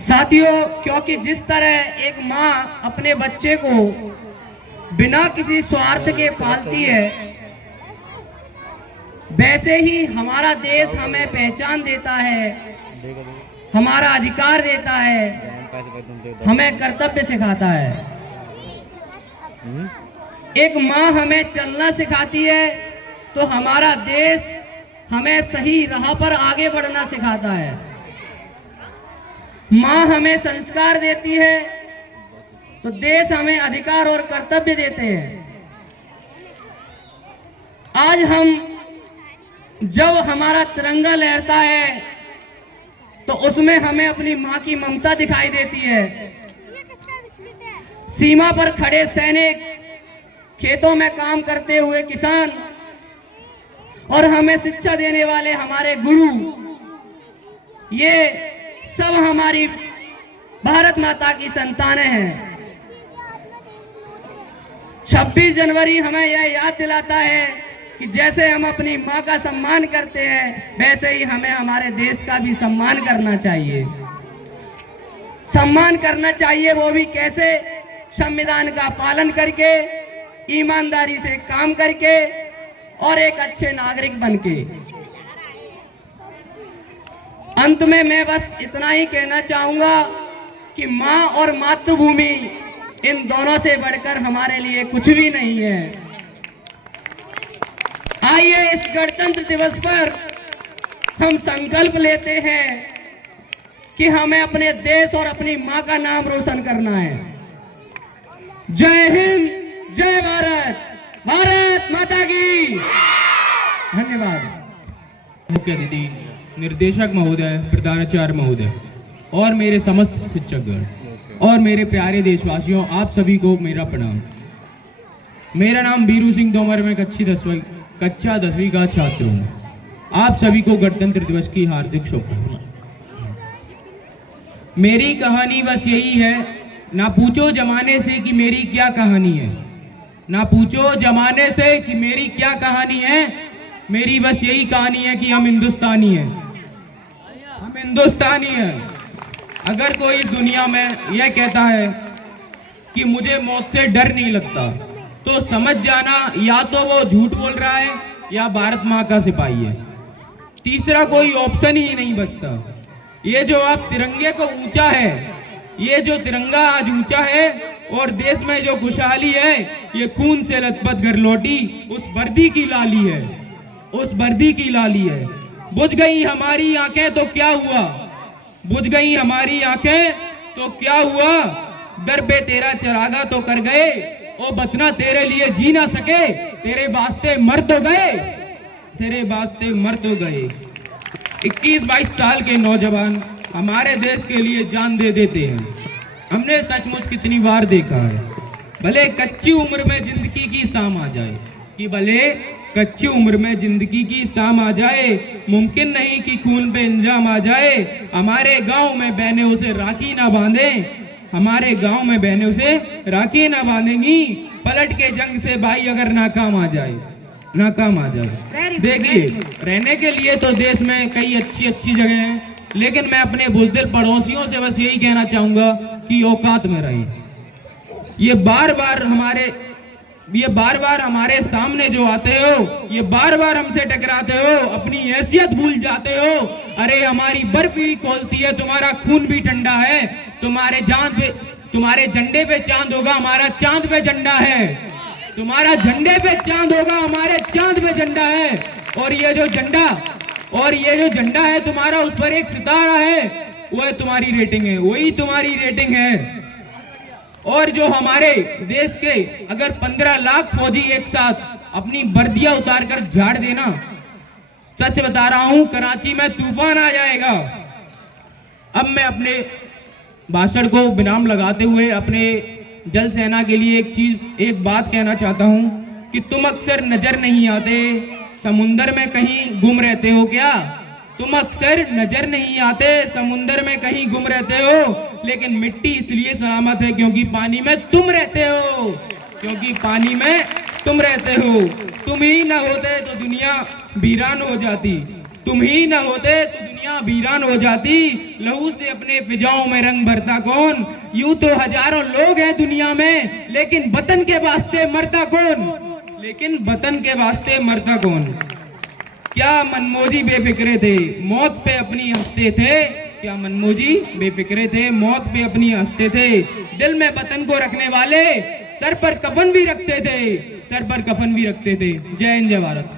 साथियों, क्योंकि जिस तरह एक माँ अपने बच्चे को बिना किसी स्वार्थ के पालती है, वैसे ही हमारा देश हमें पहचान देता है, हमारा अधिकार देता है, हमें कर्तव्य सिखाता है। एक माँ हमें चलना सिखाती है तो हमारा देश हमें सही राह पर आगे बढ़ना सिखाता है। माँ हमें संस्कार देती है तो देश हमें अधिकार और कर्तव्य देते हैं। आज हम जब हमारा तिरंगा लहरता है तो उसमें हमें अपनी माँ की ममता दिखाई देती है। सीमा पर खड़े सैनिक, खेतों में काम करते हुए किसान और हमें शिक्षा देने वाले हमारे गुरु, ये सब हमारी भारत माता की संतानें हैं। 26 जनवरी हमें यह याद दिलाता है कि जैसे हम अपनी माँ का सम्मान करते हैं, वैसे ही हमें हमारे देश का भी सम्मान करना चाहिए। सम्मान करना चाहिए वो भी कैसे? संविधान का पालन करके, ईमानदारी से काम करके और एक अच्छे नागरिक बनके। अंत में मैं बस इतना ही कहना चाहूंगा कि माँ और मातृभूमि, इन दोनों से बढ़कर हमारे लिए कुछ भी नहीं है। आइए इस गणतंत्र दिवस पर हम संकल्प लेते हैं कि हमें अपने देश और अपनी माँ का नाम रोशन करना है। जय हिंद, जय भारत, भारत माता की धन्यवाद। मुख्य अतिथि, निर्देशक महोदय, प्रधानाचार्य महोदय और मेरे समस्त शिक्षकगण और मेरे प्यारे देशवासियों, आप सभी को मेरा प्रणाम। मेरा नाम बीरू सिंह तोमर, मैं कक्षा 10वीं का छात्र हूँ। आप सभी को गणतंत्र दिवस की हार्दिक शुभकामनाएं। मेरी कहानी बस यही है, ना पूछो जमाने से कि मेरी क्या कहानी है, ना पूछो जमाने से कि मेरी क्या कहानी है। मेरी बस यही कहानी है कि हम हिंदुस्तानी हैं, हम हिंदुस्तानी हैं। अगर कोई इस दुनिया में यह कहता है कि मुझे मौत से डर नहीं लगता, तो समझ जाना या तो वो झूठ बोल रहा है या भारत माँ का सिपाही है। तीसरा कोई ऑप्शन ही नहीं बचता। ये जो आप तिरंगे को ऊंचा है, ये जो तिरंगा आज ऊंचा है और देश में जो खुशहाली है, ये खून से लथपथ घर लौटी उस वर्दी की लाली है, उस वर्दी की लाली है। बुझ गई हमारी आंखें तो क्या हुआ, बुझ गई हमारी आंखें तो क्या हुआ, दर पे तेरा चरागा तो कर गए, ओ बतना तेरे लिए जी ना सके, तेरे वास्ते मर तो गए, तेरे वास्ते मर तो गए। 21-22 साल के नौजवान हमारे देश के लिए जान दे देते हैं। हमने सचमुच कितनी बार देखा है, भले कच्ची उम्र में जिंदगी की शाम आ जाए, कि भले कच्ची उम्र में जिंदगी की शाम आ जाए, मुमकिन नहीं कि खून पे इंजाम आ जाए। हमारे गांव में बहनें उसे राखी ना बांधें, हमारे गांव में बहनें उसे राखी ना बांधेंगी, पलट के जंग से भाई अगर नाकाम आ जाए, नाकाम आ जाए। देखिए, रहने के लिए तो देश में कई अच्छी अच्छी जगह हैं, लेकिन मैं अपने बुज़दिल पड़ोसियों से बस यही कहना चाहूंगा कि औकात में रहें। ये बार बार हमारे सामने जो आते हो, ये बार बार हमसे टकराते हो, अपनी हैसियत भूल जाते हो। अरे हमारी बर्फ भी खोलती है, तुम्हारा खून भी ठंडा है, तुम्हारे झंडे पे चांद होगा, हमारा चांद पे झंडा है, तुम्हारा झंडे पे चांद होगा, हमारे चांद पे झंडा है। और ये जो झंडा है तुम्हारा, उस पर एक सितारा है, वो है तुम्हारी रेटिंग है, वही तुम्हारी रेटिंग है। और जो हमारे देश के अगर 15 लाख फौजी एक साथ अपनी वर्दियां उतारकर झाड़ देना, सच बता रहा हूं, कराची में तूफान आ जाएगा। अब मैं अपने भाषण को विराम लगाते हुए अपने जल सेना के लिए एक बात कहना चाहता हूँ कि तुम अक्सर नजर नहीं आते, समुंदर में कहीं गुम रहते हो क्या? तुम अक्सर नजर नहीं आते, समुंदर में कहीं गुम रहते हो, लेकिन मिट्टी इसलिए सलामत है क्योंकि पानी में तुम रहते हो, क्योंकि पानी में तुम रहते हो। तुम ही ना होते तो दुनिया वीरान हो जाती, तुम ही ना होते तो दुनिया वीरान हो जाती। लहू से अपने फिजाओं में रंग भरता कौन? यूं तो हजारों लोग हैं दुनिया में, लेकिन वतन के वास्ते मरता कौन? लेकिन वतन के वास्ते मरता कौन? क्या मनमोजी बेफिक्रे थे, मौत पे अपनी हंसते थे? क्या मनमोजी बेफिक्रे थे, मौत पे अपनी हंसते थे? दिल में वतन को रखने वाले सर पर कफन भी रखते थे, सर पर कफन भी रखते थे। जय हिंद, जय भारत।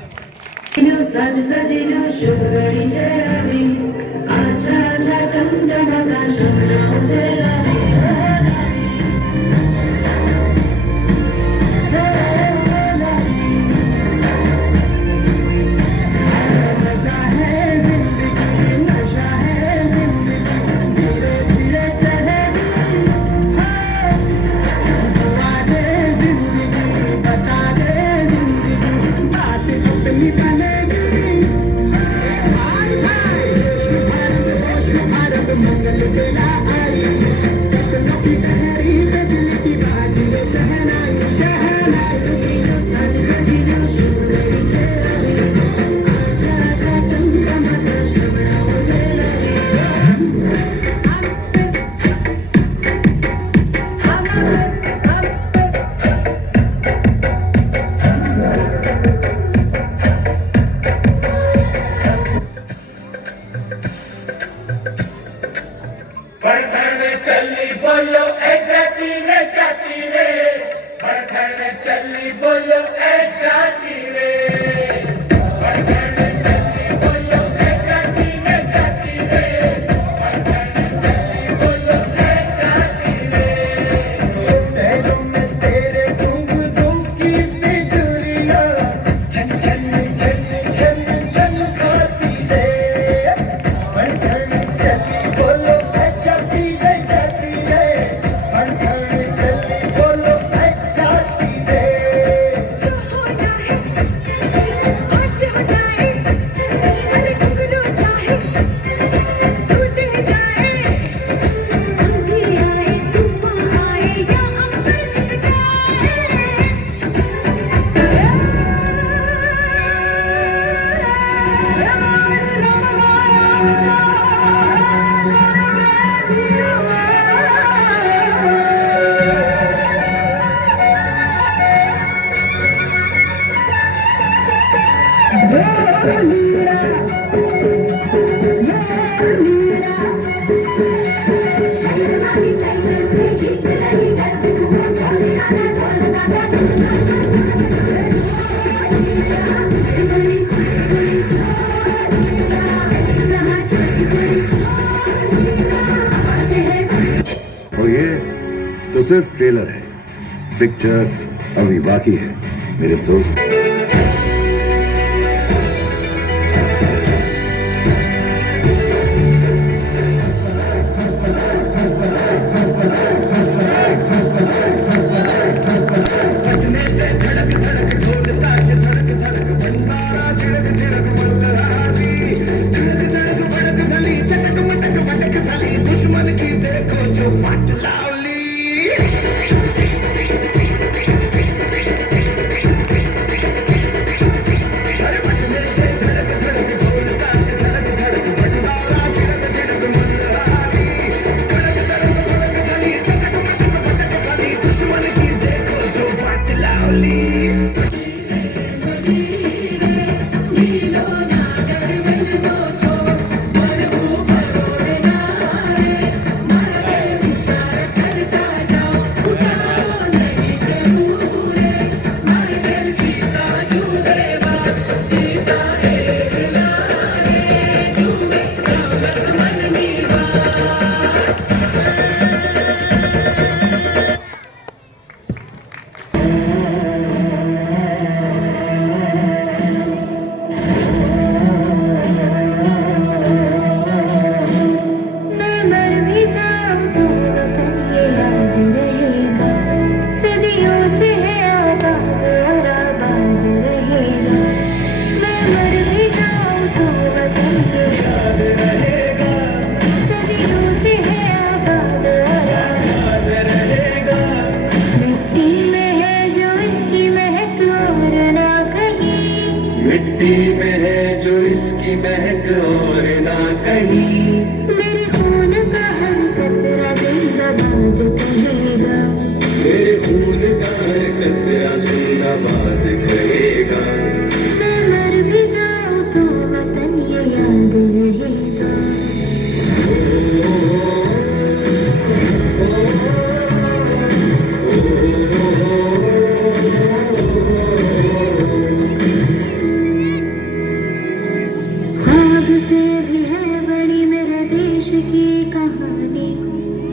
सज सजिलो शुभ घड़ी जय रवि, आजा आजा टमटमाता शमनाओ जय रवि। और ये तो सिर्फ ट्रेलर है, पिक्चर अभी बाकी है मेरे दोस्त। मिट्टी में है जो इसकी महक और ना कहीं। मेरे खून का हर कतरा जिंदाबाद कहेगा, मेरे खून का हर कतरा जिंदाबाद कहेगा। मैं मर भी जाऊं तो वतन ये याद रहेगा। ख्वाब से भी है बड़ी मेरे देश की कहानी,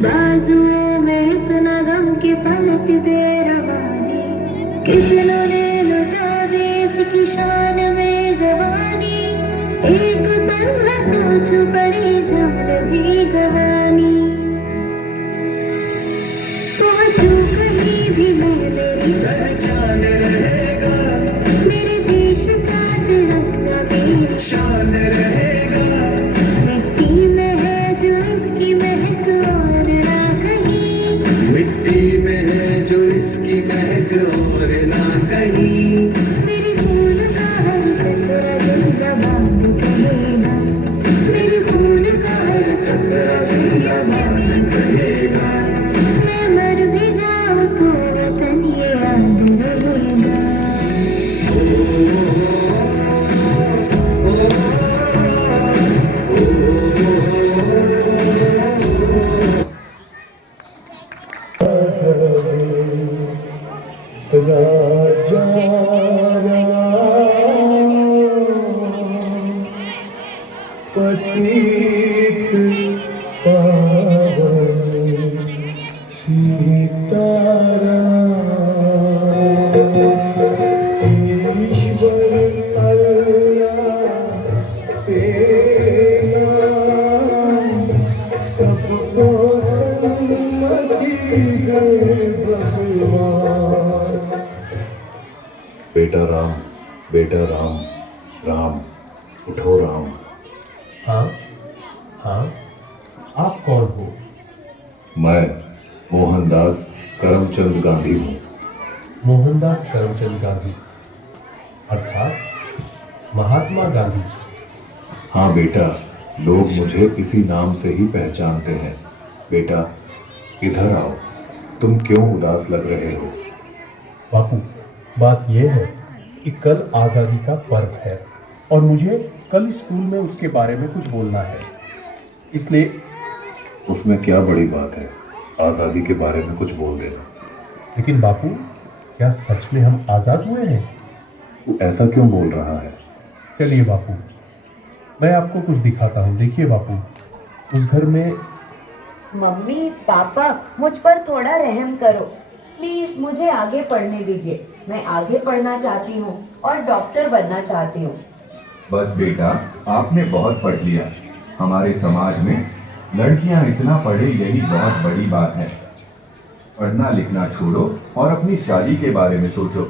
बाजुओं में इतना दम के पलट दे रवानी। कितनों ने लुटा देश की शान में जवानी, एक पल न सोच पड़ी जान भी गवानी। पहुंचू कहीं भी मैं मेरी पहचान रहेगा, मेरे देश का तिरंगा मेरी शान रहेगा। मिट्टी में है जो इसकी महक और ना कहीं, मिट्टी में है जो इसकी महक और ना कहीं। मेरे खून का हर कतरा जिंदाबाद कहेगा, मेरे खून का हर कतरा जिंदाबाद कहेगा। मैं मर भी जाऊं तो वतन ये याद रहेगा। राजा पतित पावन सीताराम, ईश्वर अल्लाह तेरा सबको सन्मति दे भगवान। बेटा राम, बेटा राम, राम उठो राम। हाँ हाँ, आप कौन हो? मैं मोहनदास करमचंद गांधी हूँ। मोहनदास करमचंद गांधी अर्थात महात्मा गांधी। हाँ बेटा, लोग मुझे इसी नाम से ही पहचानते हैं। बेटा इधर आओ, तुम क्यों उदास लग रहे हो? बापू, बात यह है कि कल आज़ादी का पर्व है और मुझे कल स्कूल में उसके बारे में कुछ बोलना है, इसलिए। उसमें क्या बड़ी बात है, आज़ादी के बारे में कुछ बोल देना। लेकिन बापू, क्या सच में हम आज़ाद हुए हैं? तू ऐसा क्यों बोल रहा है? चलिए बापू, मैं आपको कुछ दिखाता हूँ। देखिए बापू, उस घर में। मम्मी पापा, मुझ पर थोड़ा रहम करो प्लीज, मुझे आगे पढ़ने दीजिए। मैं आगे पढ़ना चाहती हूँ और डॉक्टर बनना चाहती हूँ। बस बेटा, आपने बहुत पढ़ लिया। हमारे समाज में लड़कियां इतना पढ़े यही बहुत बड़ी बात है। पढ़ना लिखना छोड़ो और अपनी शादी के बारे में सोचो।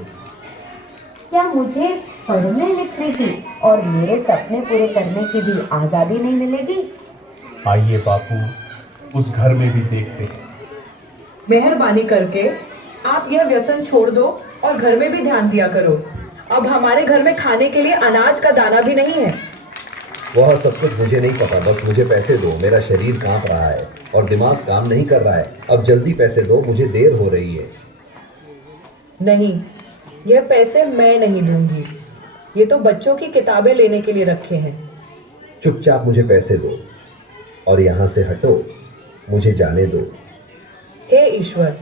क्या मुझे पढ़ने लिखने की और मेरे सपने पूरे करने की भी आज़ादी नहीं मिलेगी? आइए बापू, उस घर में भी देखते हैं। मेहरबानी करके आप यह व्यसन छोड़ दो और घर में भी ध्यान दिया करो। अब हमारे घर में खाने के लिए अनाज का दाना भी नहीं है। वह सब कुछ मुझे नहीं पता, बस मुझे पैसे दो। मेरा शरीर कांप रहा है और दिमाग काम नहीं कर रहा है। अब जल्दी पैसे दो, मुझे देर हो रही है। नहीं, यह पैसे मैं नहीं दूंगी। ये तो बच्चों की किताबें लेने के लिए रखे हैं। चुपचाप मुझे पैसे दो और यहाँ से हटो, मुझे जाने दो। हे ईश्वर,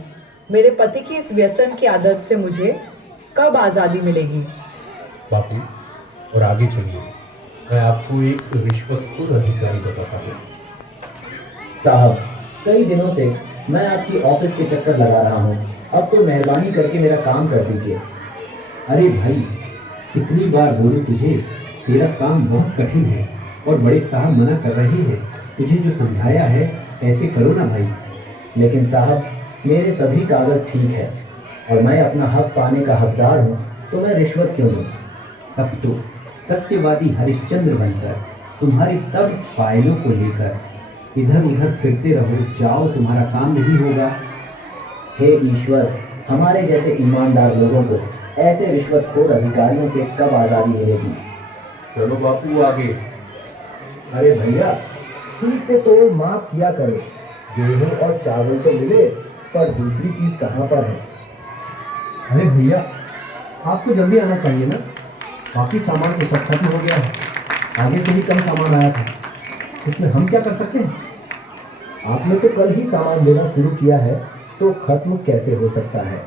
मेरे पति की इस व्यसन की आदत से मुझे कब आज़ादी मिलेगी? बापू, और आगे चलिए, मैं आपको एक रिश्वतखोर अधिकारी बताता हूँ। साहब, कई दिनों से मैं आपकी ऑफिस के चक्कर लगा रहा हूँ, अब तो मेहरबानी करके मेरा काम कर दीजिए। अरे भाई, कितनी बार बोलूं तुझे, तेरा काम बहुत कठिन है और बड़े साहब मना कर रहे हैं। तुझे जो समझाया है ऐसे करो ना भाई। लेकिन साहब, मेरे सभी कागज ठीक है और मैं अपना हक पाने का हकदार हूँ, तो मैं रिश्वत क्यों दूँ? अब तो सत्यवादी हरिश्चंद्र बनकर तुम्हारी सब फाइलों को लेकर इधर उधर फिरते रहो, जाओ, तुम्हारा काम नहीं होगा। हे ईश्वर, हमारे जैसे ईमानदार लोगों को ऐसे रिश्वतखोर अधिकारियों से कब आज़ादी मिलेगी? चलो बापू आगे। अरे भैया ठीक से तो माफ किया करो, गेहूं और चावल तो मिले पर दूसरी चीज कहाँ पर है? अरे भैया आपको जल्दी आना चाहिए ना, बाकी सामान तो सब खत्म हो गया है, आगे से भी कम सामान आया था, इसमें हम क्या कर सकते हैं? आपने तो कल ही सामान देना शुरू किया है तो खत्म कैसे हो सकता है?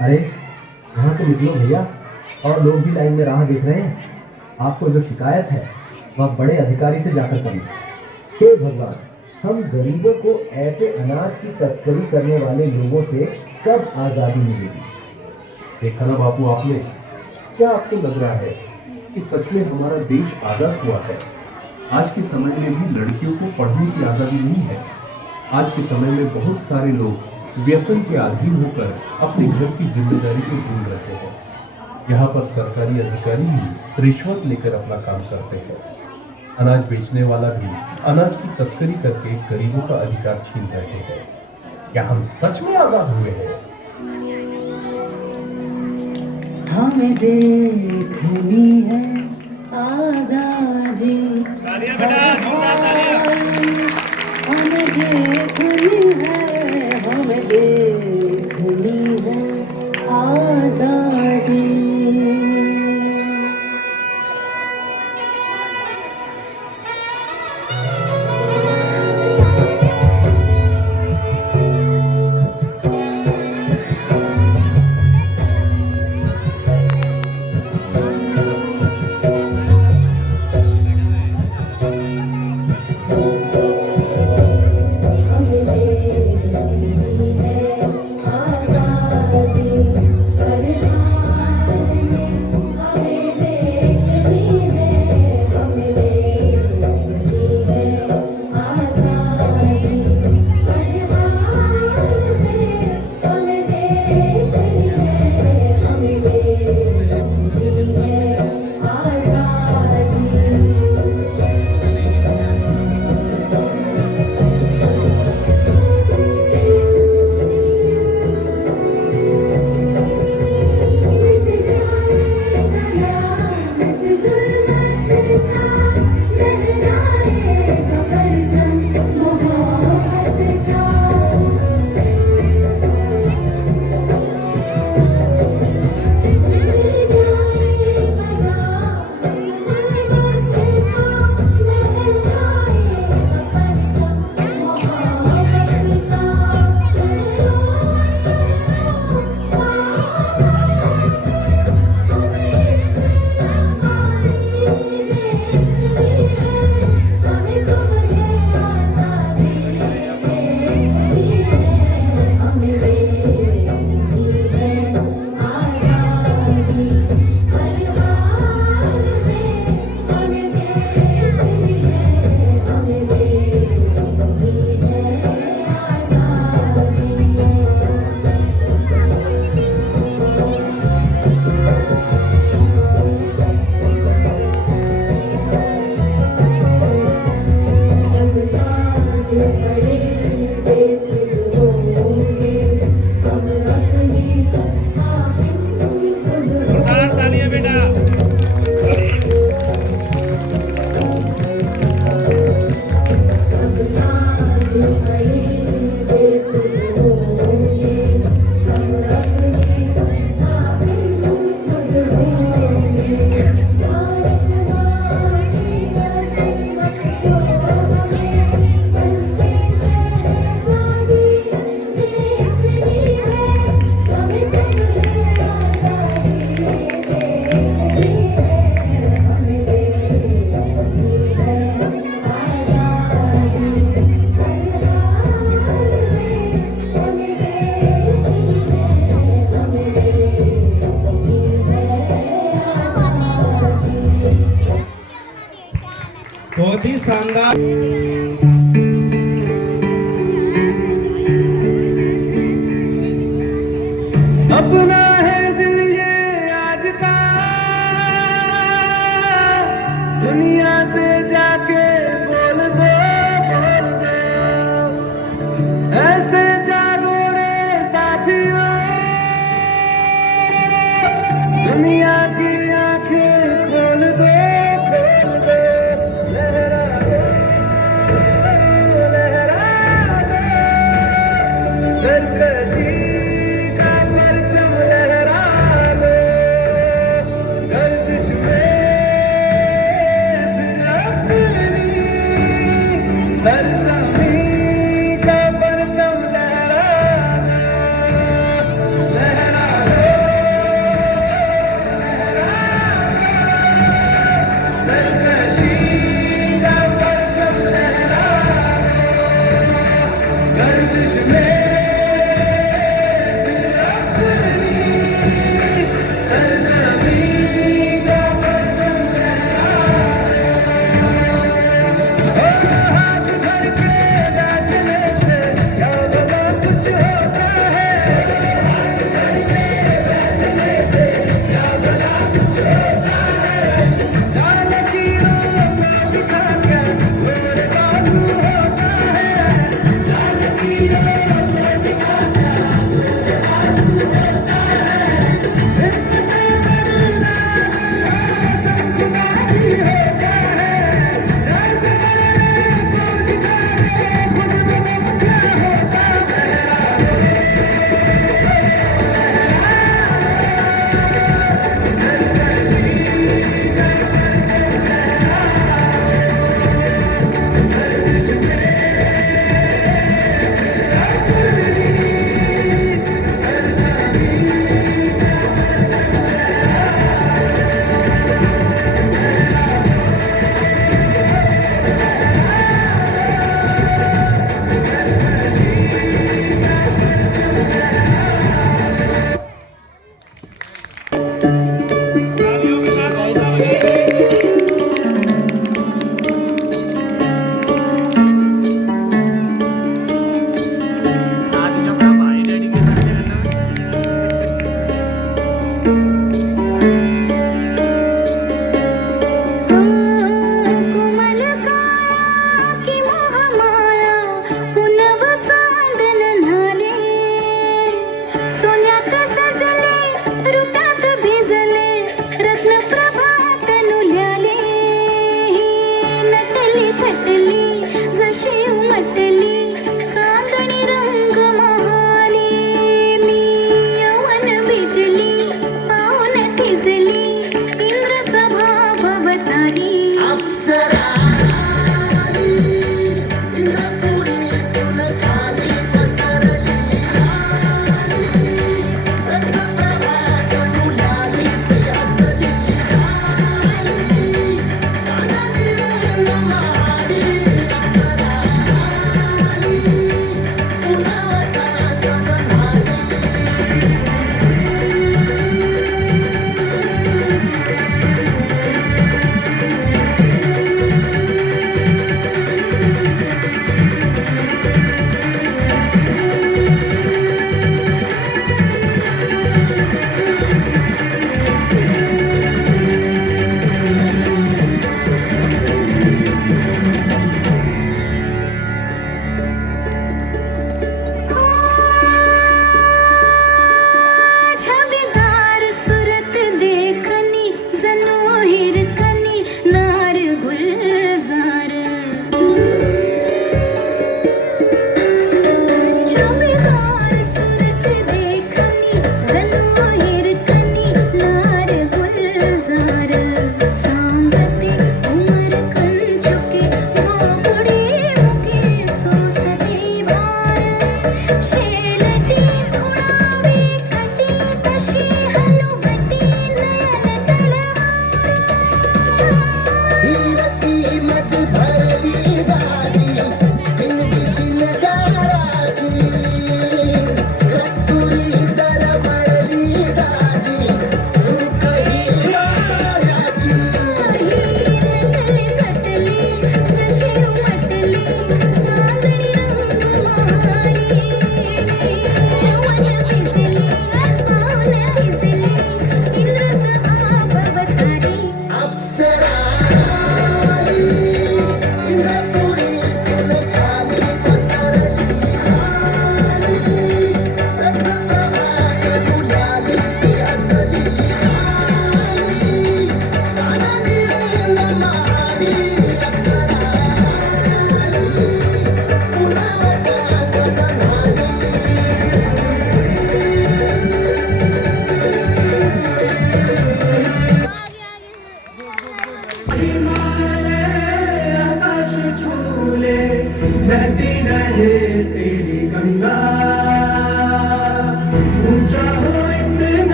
अरे यहाँ से निकलो भैया, और लोग भी लाइन में राह देख रहे हैं। आपको जो शिकायत है वह बड़े अधिकारी से जाकर करिए। हे भगवान, हम गरीबों को ऐसे अनाज की तस्करी करने वाले लोगों से कब आज़ादी मिलेगी? देखा ना बापू आपने, क्या आपको लग रहा है कि सच में हमारा देश आज़ाद हुआ है? आज के समय में भी लड़कियों को पढ़ने की आज़ादी नहीं है। आज के समय में बहुत सारे लोग व्यसन के अधीन होकर अपने घर की जिम्मेदारी को भूल रहे हैं। यहाँ पर सरकारी अधिकारी भी रिश्वत लेकर अपना काम करते हैं। अनाज बेचने वाला भी अनाज की तस्करी करके गरीबों का अधिकार छीन रहे हैं। क्या हम सच में आजाद हुए हैं? हमें देखनी है आजादी, हमें देखनी है, हमें देखनी है आजादी। बहुत ही शानदार। अपना है दिल ये आज का, दुनिया से जाके बोल दो, बोल दो, ऐसे जागो रे साथियों, दुनिया की आंखें खोल दो,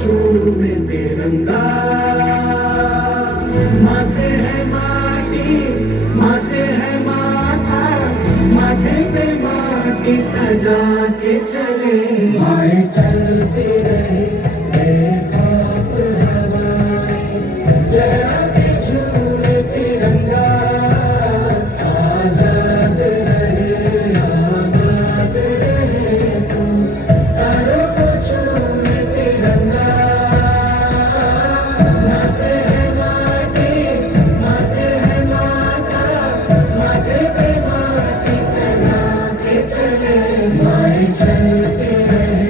चूमे तिरंगा। माँ से है माटी, माँ से है माथा, माथे पे माटी सजा के चले। माए चलती रहे बेखौफ हवाएं, लहराते झूले तिरंगा। आजाद रहे आबाद रहे तुम, तारों को चूमे तिरंगा। माँ से है माटी, माँ से है माथा, माथे पे माटी सजा के चले। माए चलते रहे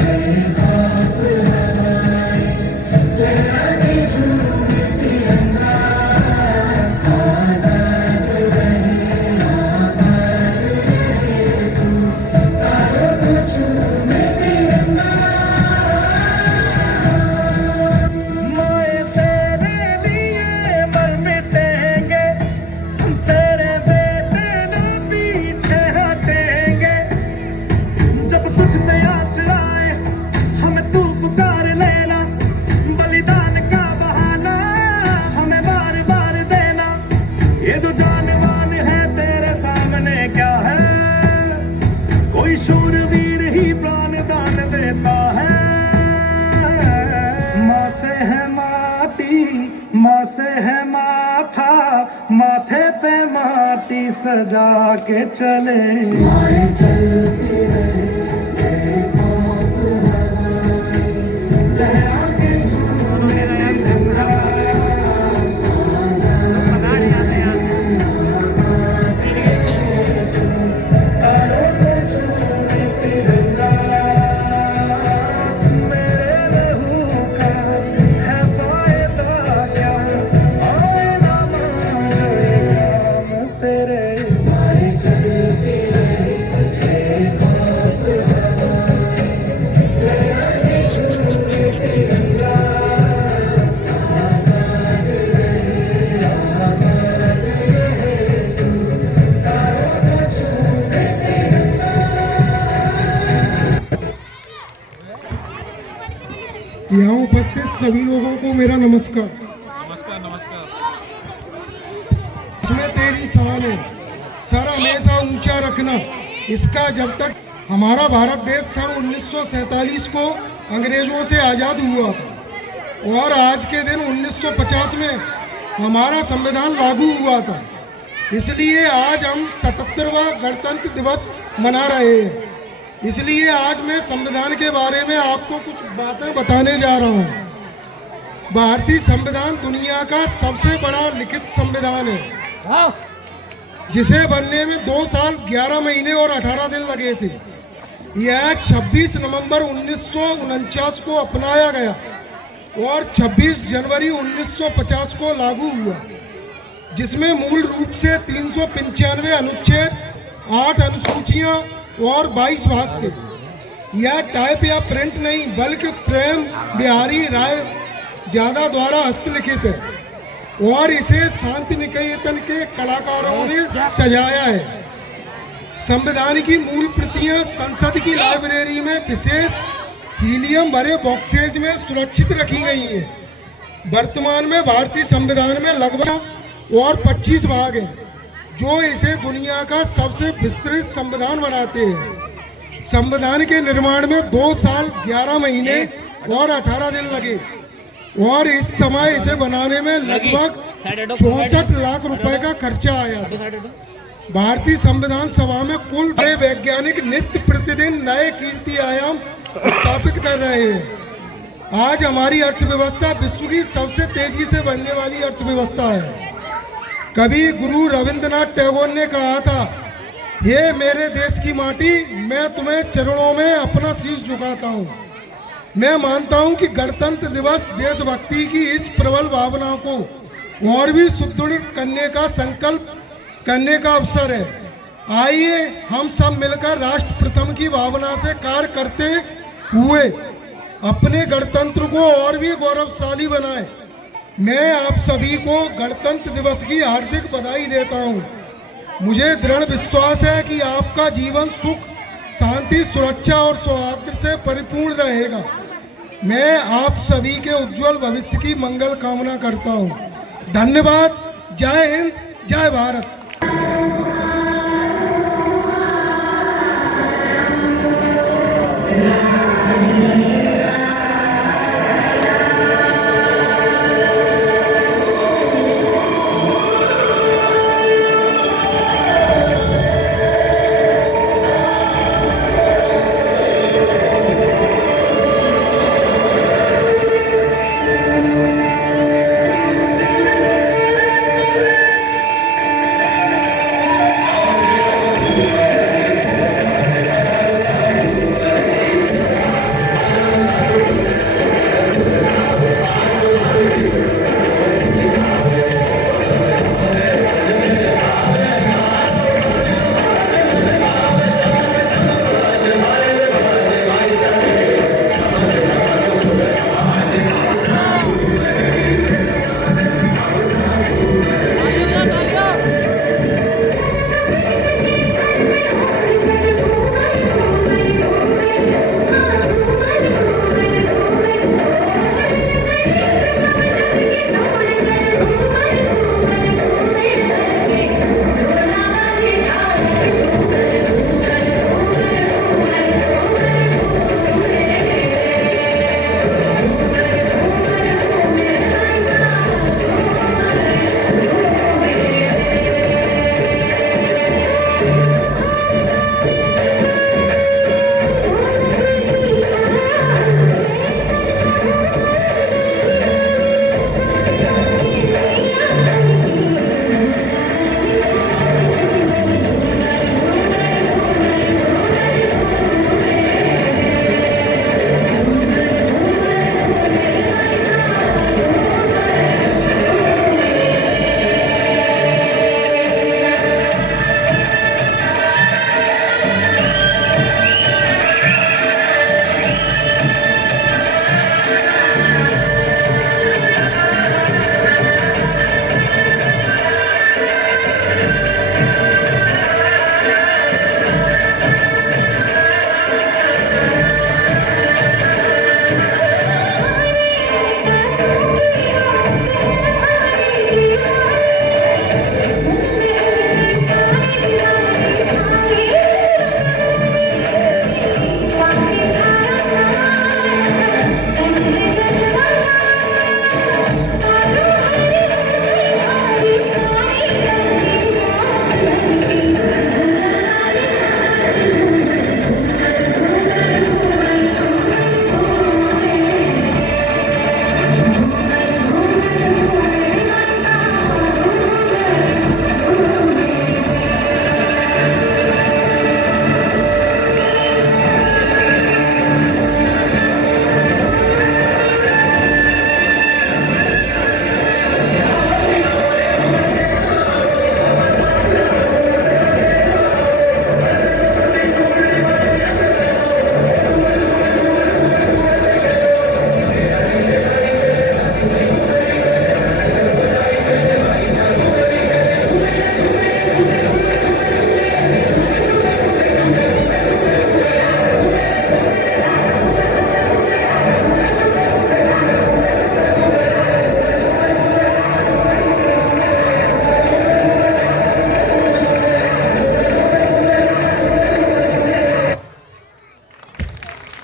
बेखौफ हवाएं, लहराते झूमे तिरंगा। आजाद रहे आबाद रहे तुम, तारों को चूमे तिरंगा। माए तेरे लिए मर मिटेंगे, तेरे बेटे न पीछे हटेंगे। जब तुझ में आँच आए हमें तू पुकार लेना, बलिदान का बहाना हमें बार बार देना। ये जो जानवान है तेरे सामने क्या है, कोई शूरवीर ही प्राण दान देता है। माँ से है माटी, माँ से है माथा, माथे पे माटी सजा के चले। माए चलती रहे बेखौफ हवाएं, लहराते झूमे तिरंगा। आजाद रहे आबाद रहे तुम, तारों को चूमे तिरंगा। मेरे लहू का है फायदा क्या, आए ना मांझो ये काम तेरे। माए चलती रहे बेखौफ हवाएं, लहराते झूमे तिरंगा। आजाद रहे आबाद रहे तुम, तारों को चूमे तिरंगा। यहाँ उपस्थित सभी लोगों को मेरा नमस्कार। इसमें तेरी शान है, सर हमेशा ऊंचा रखना। इसका जब तक हमारा भारत देश सन 1947 को अंग्रेजों से आज़ाद हुआ था और आज के दिन 1950 में हमारा संविधान लागू हुआ था, इसलिए आज हम 77वां गणतंत्र दिवस मना रहे हैं। इसलिए आज मैं संविधान के बारे में आपको कुछ बातें बताने जा रहा हूँ। भारतीय संविधान दुनिया का सबसे बड़ा लिखित संविधान है, जिसे बनने में 2 साल 11 महीने और 18 दिन लगे थे। यह 26 नवंबर 1949 को अपनाया गया और 26 जनवरी 1950 को लागू हुआ, जिसमें मूल रूप से 395 अनुच्छेद, 8 अनुसूचियां और 22 भाग थे। यह टाइप या प्रिंट नहीं बल्कि प्रेम बिहारी राय ज्यादा द्वारा हस्तलिखित है और इसे शांति निकेतन के कलाकारों ने सजाया है। संविधान की मूल प्रतियां संसद की लाइब्रेरी में विशेष हीलियम भरे बॉक्सेज में सुरक्षित रखी गई हैं। वर्तमान में भारतीय संविधान में लगभग और 25 भाग हैं, जो इसे दुनिया का सबसे विस्तृत संविधान बनाते हैं। संविधान के निर्माण में 2 साल 11 महीने और 18 दिन लगे और इस समय इसे बनाने में लगभग 64 लाख रुपए का खर्चा आया। भारतीय संविधान सभा में कुल बड़े वैज्ञानिक नित्य प्रतिदिन नए कीर्ति आयाम स्थापित कर रहे हैं। आज हमारी अर्थव्यवस्था विश्व की सबसे तेजी से बढ़ने वाली अर्थव्यवस्था है। कभी गुरु रविंद्रनाथ टैगोर ने कहा था, ये मेरे देश की माटी, मैं तुम्हें चरणों में अपना शीश झुकाता हूँ। मैं मानता हूँ कि गणतंत्र दिवस देशभक्ति की इस प्रबल भावना को और भी सुदृढ़ करने का संकल्प करने का अवसर है। आइए हम सब मिलकर राष्ट्र प्रथम की भावना से कार्य करते हुए अपने गणतंत्र को और भी गौरवशाली बनाएं। मैं आप सभी को गणतंत्र दिवस की हार्दिक बधाई देता हूं। मुझे दृढ़ विश्वास है कि आपका जीवन सुख, शांति, सुरक्षा और सौहार्द से परिपूर्ण रहेगा। मैं आप सभी के उज्जवल भविष्य की मंगल कामना करता हूँ। धन्यवाद। जय हिंद, जय भारत।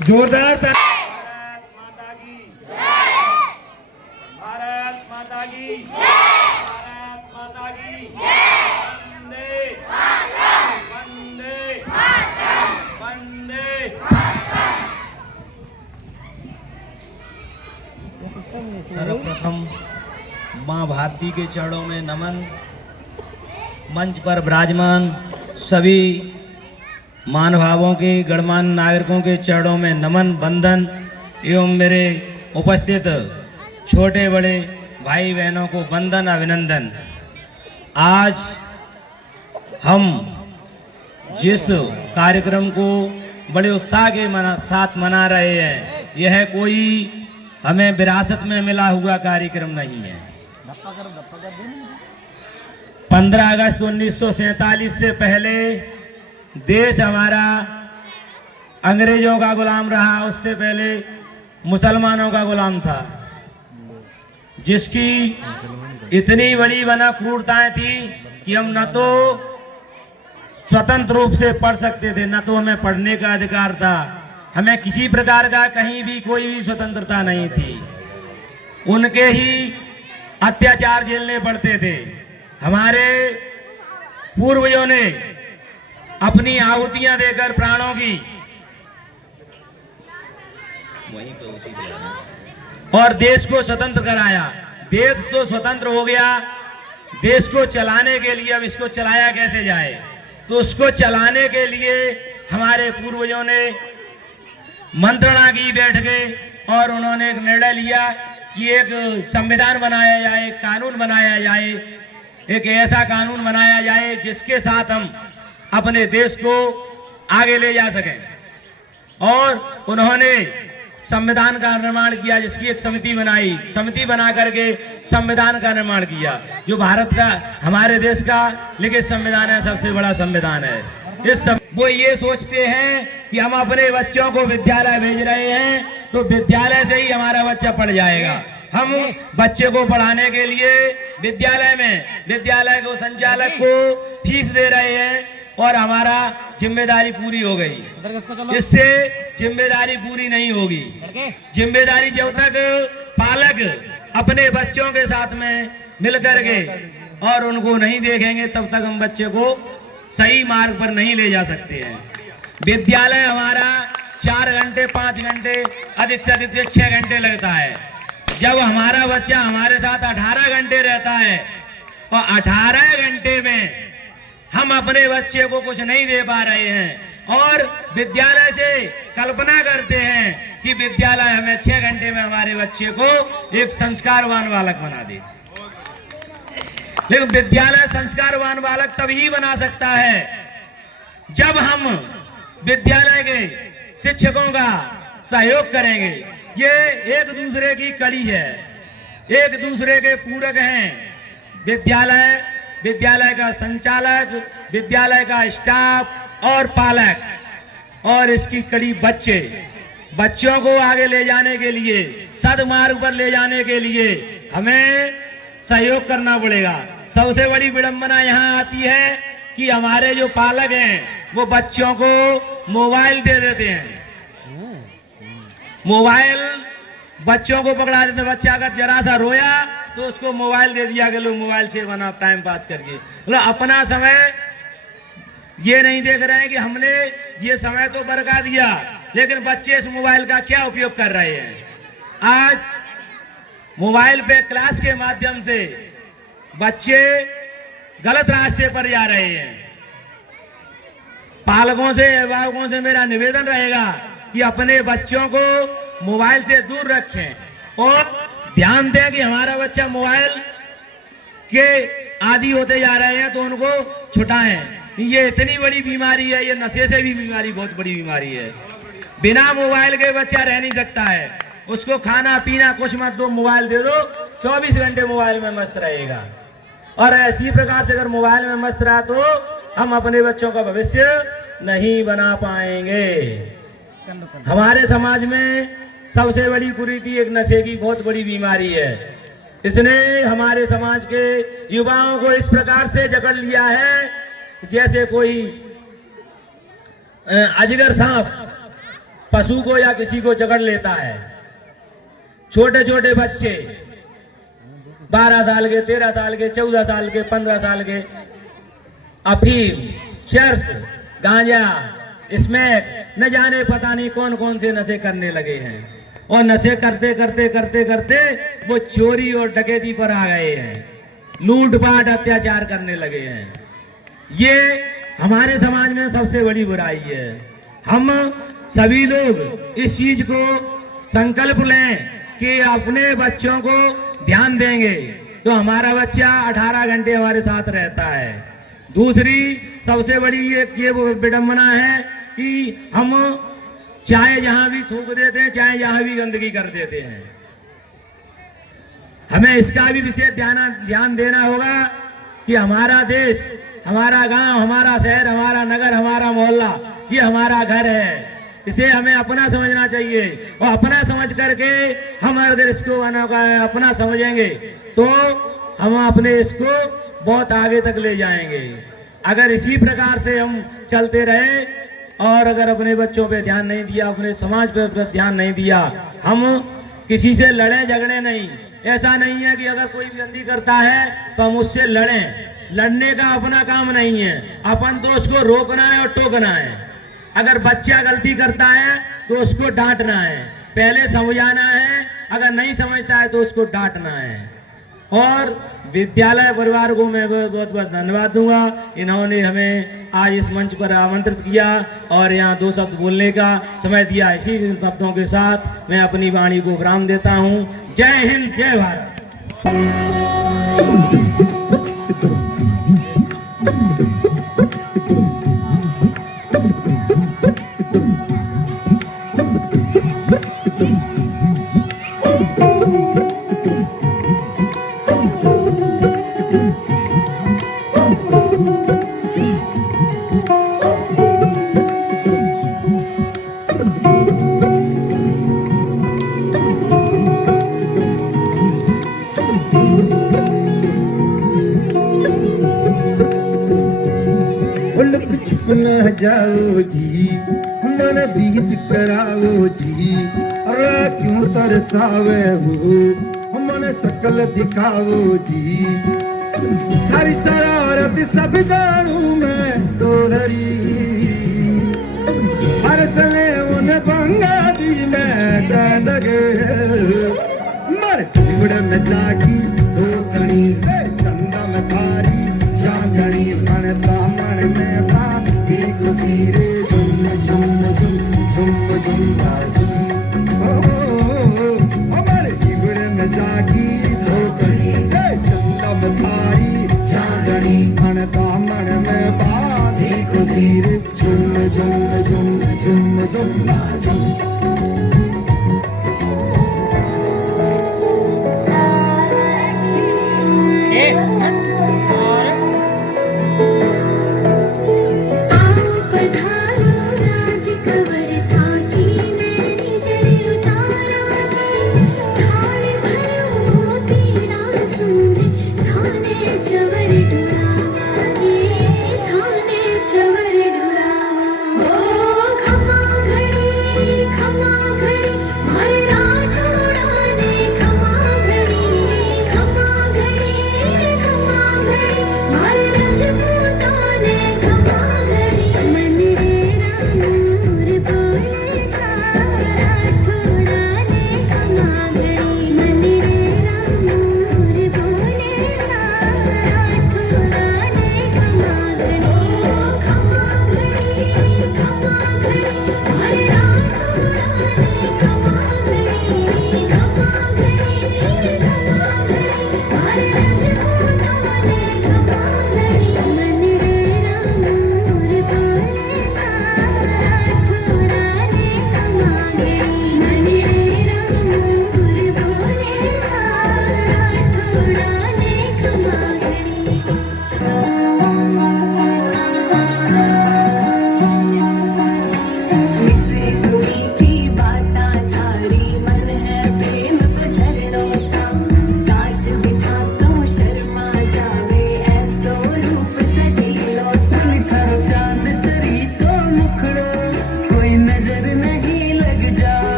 जोरदार भारत माता की भारत माता की भारत माता की वंदे वंदे वंदे। सर्वप्रथम माँ भारती के चरणों में नमन। मंच पर विराजमान सभी महानुभावों के गणमान्य नागरिकों के चरणों में नमन बंदन एवं मेरे उपस्थित छोटे बड़े भाई बहनों को वंदन अभिनंदन। आज हम जिस कार्यक्रम को बड़े उत्साह के साथ मना रहे हैं, यह कोई हमें विरासत में मिला हुआ कार्यक्रम नहीं है। 15 अगस्त 1947 से पहले देश हमारा अंग्रेजों का गुलाम रहा। उससे पहले मुसलमानों का गुलाम था, जिसकी इतनी बड़ी बना क्रूरताएं थी कि हम न तो स्वतंत्र रूप से पढ़ सकते थे, न तो हमें पढ़ने का अधिकार था, हमें किसी प्रकार का कहीं भी कोई भी स्वतंत्रता नहीं थी। उनके ही अत्याचार झेलने पड़ते थे। हमारे पूर्वजों ने अपनी आहुतियां देकर प्राणों की और देश को स्वतंत्र कराया। देश तो स्वतंत्र हो गया, देश को चलाने के लिए अब इसको चलाया कैसे जाए, तो उसको चलाने के लिए हमारे पूर्वजों ने मंत्रणा की बैठ गए और उन्होंने एक निर्णय लिया कि एक संविधान बनाया जाए, कानून बनाया जाए, एक ऐसा कानून बनाया जाए जिसके साथ हम अपने देश को आगे ले जा सकें। और उन्होंने संविधान का निर्माण किया, जिसकी एक समिति बनाई, समिति बना करके संविधान का निर्माण किया, जो भारत का, हमारे देश का लिखित संविधान है, सबसे बड़ा संविधान है। वो ये सोचते हैं कि हम अपने बच्चों को विद्यालय भेज रहे हैं तो विद्यालय से ही हमारा बच्चा पढ़ जाएगा। हम बच्चे को पढ़ाने के लिए विद्यालय को संचालक को फीस दे रहे हैं और हमारा जिम्मेदारी पूरी हो गई। इससे जिम्मेदारी पूरी नहीं होगी। जिम्मेदारी जब तक पालक अपने बच्चों के साथ में मिलकर के और उनको नहीं देखेंगे तब तक हम बच्चे को सही मार्ग पर नहीं ले जा सकते हैं। विद्यालय हमारा 4 घंटे 5 घंटे अधिक से 6 घंटे लगता है। जब हमारा बच्चा हमारे साथ 18 घंटे रहता है और 18 घंटे में हम अपने बच्चे को कुछ नहीं दे पा रहे हैं और विद्यालय से कल्पना करते हैं कि विद्यालय हमें 6 घंटे में हमारे बच्चे को एक संस्कारवान बालक बना दे। लेकिन विद्यालय संस्कारवान बालक तभी बना सकता है जब हम विद्यालय के शिक्षकों का सहयोग करेंगे। ये एक दूसरे की कड़ी है, एक दूसरे के पूरक हैं। विद्यालय का संचालक, विद्यालय का स्टाफ और पालक और इसकी कड़ी बच्चों को आगे ले जाने के लिए, सदमार्ग पर ले जाने के लिए हमें सहयोग करना पड़ेगा। सबसे बड़ी विडंबना यहाँ आती है कि हमारे जो पालक हैं वो बच्चों को मोबाइल दे देते हैं। मोबाइल बच्चों को पकड़ा देते हैं। बच्चा अगर जरा सा रोया तो उसको मोबाइल दे दिया कि लो मोबाइल से बना टाइम पास करके। मतलब अपना समय ये नहीं देख रहे हैं कि हमने ये समय तो बरका दिया, लेकिन बच्चे इस मोबाइल का क्या उपयोग कर रहे हैं। आज मोबाइल पे क्लास के माध्यम से बच्चे गलत रास्ते पर जा रहे हैं। पालकों से, अभिभावकों से मेरा निवेदन रहेगा कि अपने बच्चों को मोबाइल से दूर रखें और ध्यान दें कि हमारा बच्चा मोबाइल के आदी होते जा रहे हैं तो उनको छुटाएं। ये इतनी बड़ी बीमारी है, ये नशे से भी बीमारी, बहुत बड़ी बीमारी है। बिना मोबाइल के बच्चा रह नहीं सकता है। उसको खाना पीना कुछ मत दो, मोबाइल दे दो, 24 घंटे मोबाइल में मस्त रहेगा। और इसी प्रकार से अगर मोबाइल में मस्त रहा तो हम अपने बच्चों का भविष्य नहीं बना पाएंगे। हमारे समाज में सबसे बड़ी कुरीति एक नशे की बहुत बड़ी बीमारी है। इसने हमारे समाज के युवाओं को इस प्रकार से जकड़ लिया है जैसे कोई अजगर सांप पशु को या किसी को जकड़ लेता है। छोटे छोटे बच्चे 12 साल के, 13 साल के, 14 साल के, 15 साल के अफीम, चरस, गांजा, स्मैक, न जाने पता नहीं कौन कौन से नशे करने लगे हैं। और नशे करते करते करते करते वो चोरी और डकैती पर आ गए हैं, लूटपाट अत्याचार करने लगे हैं। ये हमारे समाज में सबसे बड़ी बुराई है। हम सभी लोग इस चीज को संकल्प लें कि अपने बच्चों को ध्यान देंगे तो हमारा बच्चा 18 घंटे हमारे साथ रहता है। दूसरी सबसे बड़ी एक ये विडंबना है कि हम चाहे जहां भी थूक देते हैं, चाहे जहां भी गंदगी कर देते हैं। हमें इसका भी विशेष ध्यान देना होगा कि हमारा देश, हमारा गांव, हमारा शहर, हमारा नगर, हमारा मोहल्ला ये हमारा घर है। इसे हमें अपना समझना चाहिए और अपना समझ करके हम अगर इसको अपना समझेंगे तो हम अपने इसको बहुत आगे तक ले जाएंगे। अगर इसी प्रकार से हम चलते रहे और अगर अपने बच्चों पे ध्यान नहीं दिया, अपने समाज पे ध्यान नहीं दिया, हम किसी से लड़े झगड़े नहीं। ऐसा नहीं है कि अगर कोई गलती करता है तो हम उससे लड़ें, लड़ने का अपना काम नहीं है। अपन तो उसको रोकना है और टोकना है। अगर बच्चा गलती करता है तो उसको डांटना है, पहले समझाना है, अगर नहीं समझता है तो उसको डांटना है। और विद्यालय परिवार को मैं बहुत बहुत धन्यवाद दूंगा, इन्होंने हमें आज इस मंच पर आमंत्रित किया और यहाँ 2 शब्द बोलने का समय दिया। इसी शब्दों के साथ मैं अपनी वाणी को विराम देता हूँ। जय हिंद, जय भारत। न जाओ जी, मन बीत कराओ जी, अरे क्यों तरसावे हो, मन सकल दिखाओ जी। थारी शरारत सब जानू मैं तो धरी, हर सले उन बंगा दी मैं लगे मर गुड़ में जागी दो तणी चंदा में थारी चांदनी बनता मन में पा खुशी रे झुम झुम झुम झुम झुम झुम हमारे गुड़ में जागी दो तणी चंदा में थारी चांदनी बनता मन में बाधी खुशी रे झुम झुम झुम झुम झुम झुम।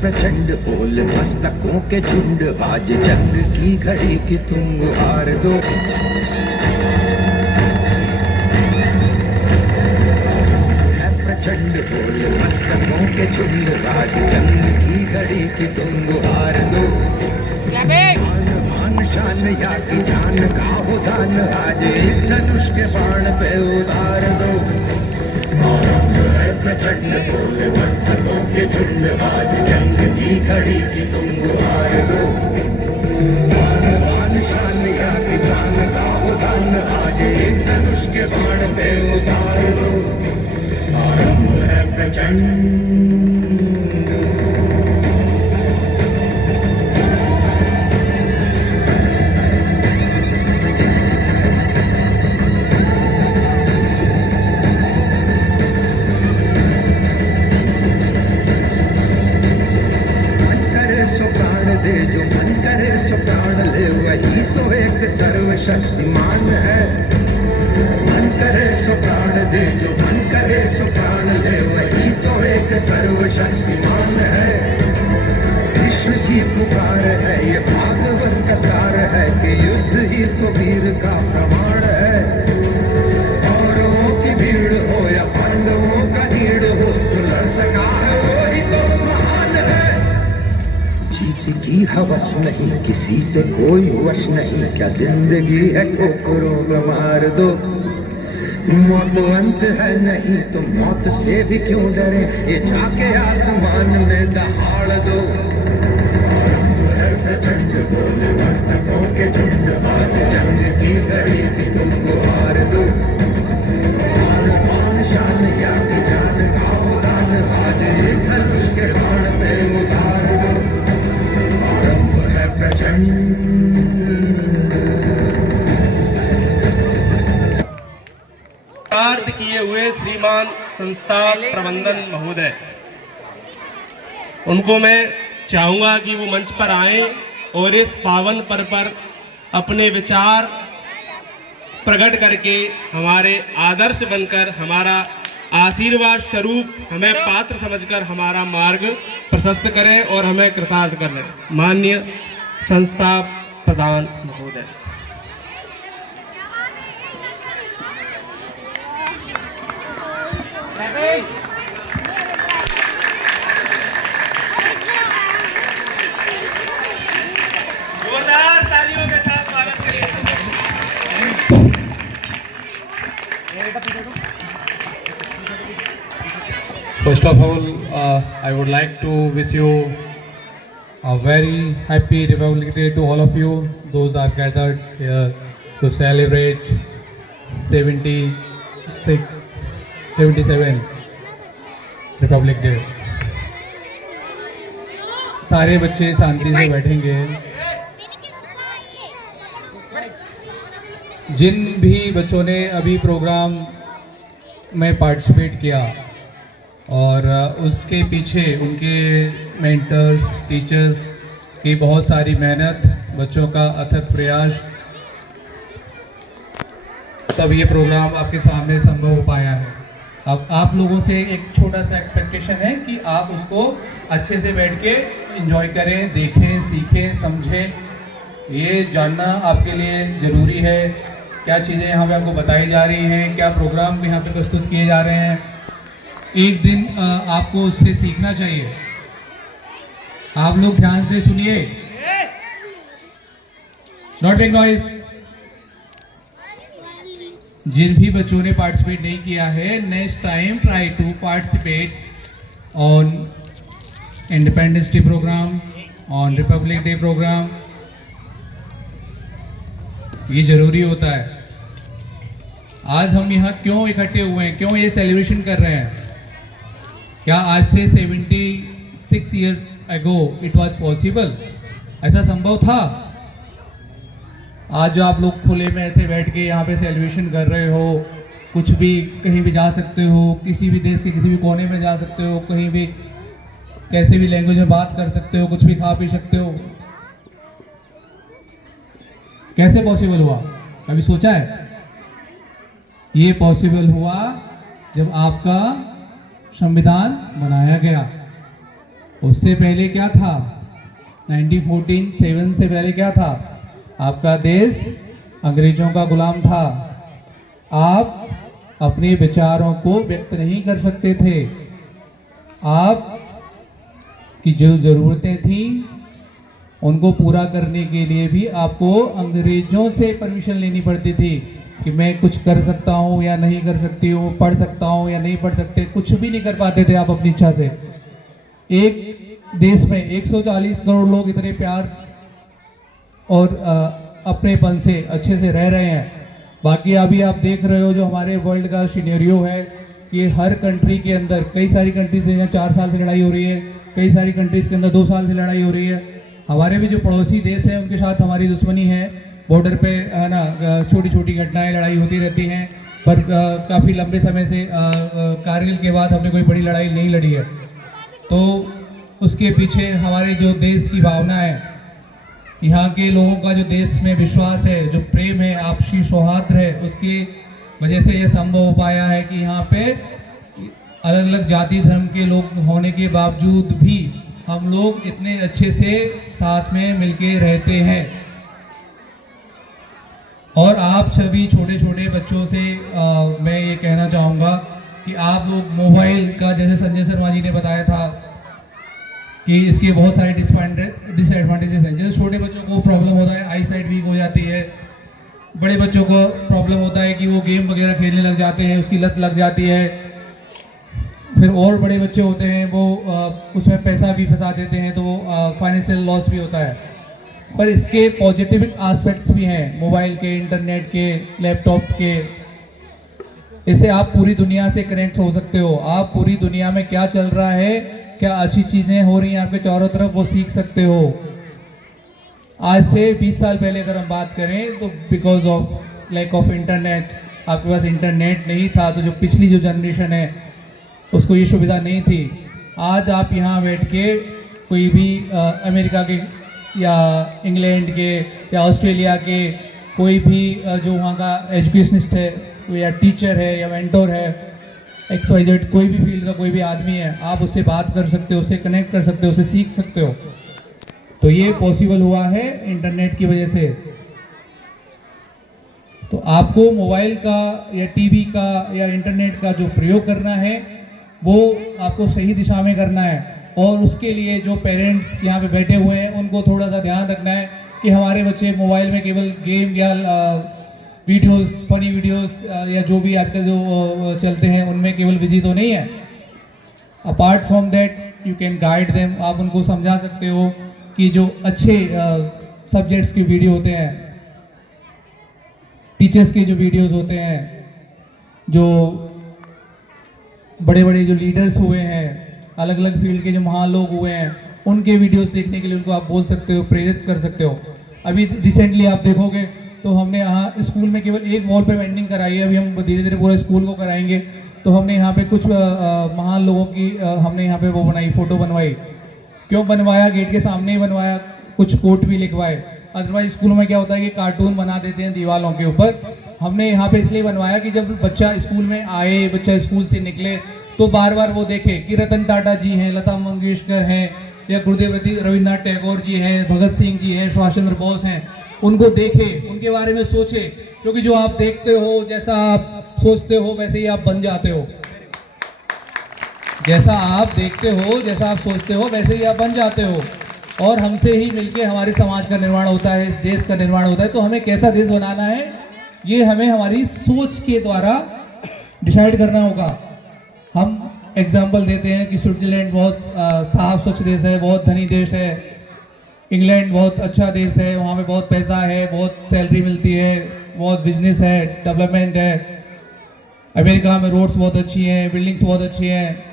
प्रचंड बोल मस्तकों के झुंड, आज जंग की घड़ी कि तुम हार दो। है प्रचंड बोल मस्तकों के झुंड, आज जंग की घड़ी कि तुम हार दो। शान या की जान का हो दान आज एक धनुष के बाण पे उतार दो। आरंभ है प्रचंड बोले मस्तकों के झुंड आज जंग की घड़ी की तुम गुहार दो। बाण शान या की जान का हो दान आज एक धनुष के बाण पे उतार दो। आरंभ है प्रचंड जो मन करे सो प्राण ले वही तो एक सर्वशक्तिमान है। मन करे सो प्राण दे जो मन करे सो प्राण ले वही तो एक सर्वशक्तिमान है। विश्व की पुकार है ये भागवत का सार है कि युद्ध ही तो वीर का प्रमाण है। कौरवों की भीड़ हो या पांडवों का नीड़ हो जो लड़ सका है वो ही तो महान है। जीत की हवस नहीं किसी पे कोई वश नहीं क्या जिंदगी है ठोकरों में मार दो। मौत अंत है नहीं तो मौत से भी क्यों डरे ये जाके आसमान में दहाड़ दो। प्रचंड बोले मस्तकों के झुंड आज जंग की घड़ी की तुम गुहार दो। आन शान या की जान का हो दान आज एक धनुष के बाण पे उतार दो। प्रार्थ किए हुए श्रीमान संस्था प्रबंधन महोदय, उनको मैं चाहूंगा कि वो मंच पर आएं और इस पावन पर्व पर अपने विचार प्रकट करके हमारे आदर्श बनकर हमारा आशीर्वाद स्वरूप हमें पात्र समझकर हमारा मार्ग प्रशस्त करें और हमें कृतार्थ करें। माननीय संस्था प्रधान महोदय। जोरदार तालियों के साथ स्वागत करिए। First of all, I would like to wish you a very happy Republic Day to all of you. Those are gathered here to celebrate 77 Republic Day. सारे बच्चे शांति से बैठेंगे। जिन भी बच्चों ने अभी प्रोग्राम में पार्टिसिपेट किया और उसके पीछे उनके मेंटर्स टीचर्स की बहुत सारी मेहनत, बच्चों का अथक प्रयास, तब ये प्रोग्राम आपके सामने संभव हो पाया है। अब आप लोगों से एक छोटा सा एक्सपेक्टेशन है कि आप उसको अच्छे से बैठ के एंजॉय करें, देखें, सीखें, समझें। ये जानना आपके लिए ज़रूरी है क्या चीज़ें यहाँ पे आपको बताई जा रही हैं, क्या प्रोग्राम यहाँ पे प्रस्तुत किए जा रहे हैं। एक दिन आपको उससे सीखना चाहिए। आप लोग ध्यान से सुनिए, नॉट मेक नॉइज। जिन भी बच्चों ने पार्टिसिपेट नहीं किया है, next time try to participate on Independence Day program, on Republic Day program. ये जरूरी होता है। आज हम यहाँ क्यों इकट्ठे हुए हैं, क्यों ये सेलिब्रेशन कर रहे हैं? क्या आज से 76 year ago it was possible? ऐसा संभव था? आज जो आप लोग खुले में ऐसे बैठ के यहाँ पे सेलिब्रेशन कर रहे हो, कुछ भी कहीं भी जा सकते हो, किसी भी देश के किसी भी कोने में जा सकते हो, कहीं भी कैसे भी लैंग्वेज में बात कर सकते हो, कुछ भी खा पी सकते हो। कैसे पॉसिबल हुआ? कभी सोचा है? ये पॉसिबल हुआ जब आपका संविधान बनाया गया। उससे पहले क्या था? 1947 से पहले क्या था? आपका देश अंग्रेजों का गुलाम था। आप अपने विचारों को व्यक्त नहीं कर सकते थे। आप की जो ज़रूरतें थीं उनको पूरा करने के लिए भी आपको अंग्रेज़ों से परमिशन लेनी पड़ती थी कि मैं कुछ कर सकता हूँ या नहीं कर सकती हूँ, पढ़ सकता हूँ या नहीं पढ़ सकते, कुछ भी नहीं कर पाते थे आप अपनी इच्छा से। एक देश में 140 करोड़ लोग इतने प्यार और अपनेपन से अच्छे से रह रहे हैं। बाकी अभी आप देख रहे हो जो हमारे वर्ल्ड का सिनेरियो है, ये हर कंट्री के अंदर कई सारी कंट्रीज से यहाँ 4 साल से लड़ाई हो रही है, कई सारी कंट्रीज़ के अंदर 2 साल से लड़ाई हो रही है। हमारे भी जो पड़ोसी देश हैं उनके साथ हमारी दुश्मनी है, बॉर्डर पे है ना, छोटी छोटी घटनाएं लड़ाई होती रहती हैं, पर काफ़ी लंबे समय से कारगिल के बाद हमने कोई बड़ी लड़ाई नहीं लड़ी है। तो उसके पीछे हमारे जो देश की भावना है, यहाँ के लोगों का जो देश में विश्वास है, जो प्रेम है, आपसी सौहार्द है, उसकी वजह से ये संभव हो पाया है कि यहाँ पे अलग अलग जाति धर्म के लोग होने के बावजूद भी हम लोग इतने अच्छे से साथ में मिलके रहते हैं। और आप सभी छोटे छोटे बच्चों से मैं ये कहना चाहूँगा कि आप लोग मोबाइल का, जैसे संजय शर्मा जी ने बताया था कि इसके बहुत सारे डिसएडवांटेजेस हैं। जैसे छोटे बच्चों को प्रॉब्लम होता है, आई साइट वीक हो जाती है, बड़े बच्चों को प्रॉब्लम होता है कि वो गेम वगैरह खेलने लग जाते हैं, उसकी लत लग जाती है। फिर और बड़े बच्चे होते हैं वो उसमें पैसा भी फंसा देते हैं, तो वो फाइनेंशियल लॉस भी होता है। पर इसके पॉजिटिव एस्पेक्ट्स भी हैं, मोबाइल के, इंटरनेट के, लैपटॉप के। इससे आप पूरी दुनिया से कनेक्ट हो सकते हो। आप पूरी दुनिया में क्या चल रहा है, क्या अच्छी चीज़ें हो रही हैं आपके चारों तरफ, वो सीख सकते हो। आज से 20 साल पहले अगर हम बात करें तो because of lack of internet, आपके पास इंटरनेट नहीं था, तो जो पिछली जो जनरेशन है उसको ये सुविधा नहीं थी। आज आप यहाँ बैठ के कोई भी अमेरिका के या इंग्लैंड के या ऑस्ट्रेलिया के कोई भी जो वहाँ का एजुकेशनिस्ट है या टीचर है या मेंटोर है, XYZ कोई भी फील्ड का कोई भी आदमी है, आप उससे बात कर सकते हो, उससे कनेक्ट कर सकते हो, उससे सीख सकते हो। तो ये पॉसिबल हुआ है इंटरनेट की वजह से। तो आपको मोबाइल का या टीवी का या इंटरनेट का जो प्रयोग करना है वो आपको सही दिशा में करना है। और उसके लिए जो पेरेंट्स यहाँ पे बैठे हुए हैं उनको थोड़ा सा ध्यान रखना है कि हमारे बच्चे मोबाइल में केवल गेम या वीडियोस, फनी वीडियोस या जो भी आजकल जो चलते हैं उनमें केवल बिजी तो नहीं है। Apart from that you can guide them, आप उनको समझा सकते हो कि जो अच्छे सब्जेक्ट्स के वीडियो होते हैं, टीचर्स के जो वीडियोस होते हैं, जो बड़े बड़े जो लीडर्स हुए हैं, अलग अलग फील्ड के जो महान लोग हुए हैं, उनके वीडियोस देखने के लिए उनको आप बोल सकते हो, प्रेरित कर सकते हो। अभी रिसेंटली आप देखोगे तो हमने यहाँ स्कूल में केवल एक वॉल पे पेंटिंग कराई है, अभी हम धीरे धीरे पूरे स्कूल को कराएंगे। तो हमने यहाँ पे कुछ महान लोगों की हमने यहाँ पे वो बनाई, फ़ोटो बनवाई। क्यों बनवाया? गेट के सामने ही बनवाया, कुछ कोट भी लिखवाए। अदरवाइज स्कूल में क्या होता है कि कार्टून बना देते हैं दीवारों के ऊपर। हमने यहाँ पे इसलिए बनवाया कि जब बच्चा स्कूल में आए, बच्चा स्कूल से निकले तो बार बार वो देखे कि रतन टाटा जी हैं, लता मंगेशकर हैं, या गुरुदेव रविन्द्रनाथ टैगोर जी हैं, भगत सिंह जी हैं, सुभाष चंद्र बोस हैं, उनको देखे, उनके बारे में सोचे। क्योंकि जो आप देखते हो, जैसा आप सोचते हो, वैसे ही आप बन जाते हो। जैसा आप देखते हो, जैसा आप सोचते हो, वैसे ही आप बन जाते हो। और हमसे ही मिलके हमारे समाज का निर्माण होता है, इस देश का निर्माण होता है। तो हमें कैसा देश बनाना है, ये हमें हमारी सोच के द्वारा डिसाइड करना होगा। हम एग्जाम्पल देते हैं कि स्विट्जरलैंड बहुत साफ स्वच्छ देश है, बहुत धनी देश है। इंग्लैंड बहुत अच्छा देश है, वहाँ पे बहुत पैसा है, बहुत सैलरी मिलती है, बहुत बिजनेस है, डेवलपमेंट है। अमेरिका में रोड्स बहुत अच्छी हैं, बिल्डिंग्स बहुत अच्छी हैं।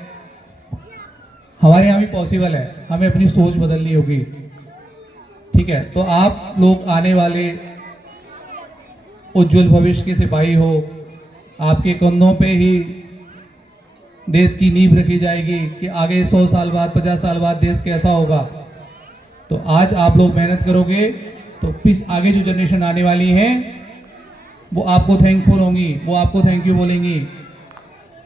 हमारे यहाँ भी पॉसिबल है, हमें अपनी सोच बदलनी होगी। ठीक है, तो आप लोग आने वाले उज्जवल भविष्य के सिपाही हो। आपके कंधों पे ही देश की नींव रखी जाएगी कि आगे 100 साल बाद, 50 साल बाद देश कैसा होगा। तो आज आप लोग मेहनत करोगे तो आगे जो जनरेशन आने वाली है वो आपको थैंकफुल होंगी, वो आपको थैंक यू बोलेंगी।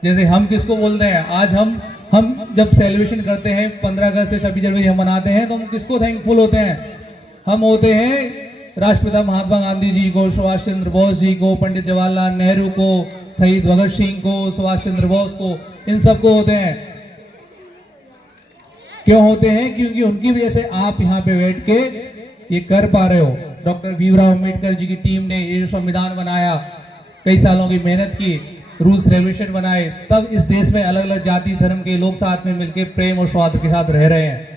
जैसे हम किसको बोलते हैं, आज हम जब सेलिब्रेशन करते हैं 15 अगस्त या 26 जनवरी हम मनाते हैं, तो हम किसको थैंकफुल होते हैं? हम होते हैं राष्ट्रपिता महात्मा गांधी जी को, सुभाष चंद्र बोस जी को, पंडित जवाहरलाल नेहरू को, शहीद भगत सिंह को, सुभाष चंद्र बोस को, इन सबको होते हैं। क्यों होते हैं? क्योंकि उनकी वजह से आप यहाँ पे बैठ के ये कर पा रहे हो। डॉक्टर भीमराव अम्बेडकर जी की टीम ने ये जो संविधान बनाया, कई सालों की मेहनत की, रूल्स रेगुलेशन बनाए, तब इस देश में अलग अलग जाति धर्म के लोग साथ में मिलकर प्रेम और सौहार्द के साथ रह रहे हैं।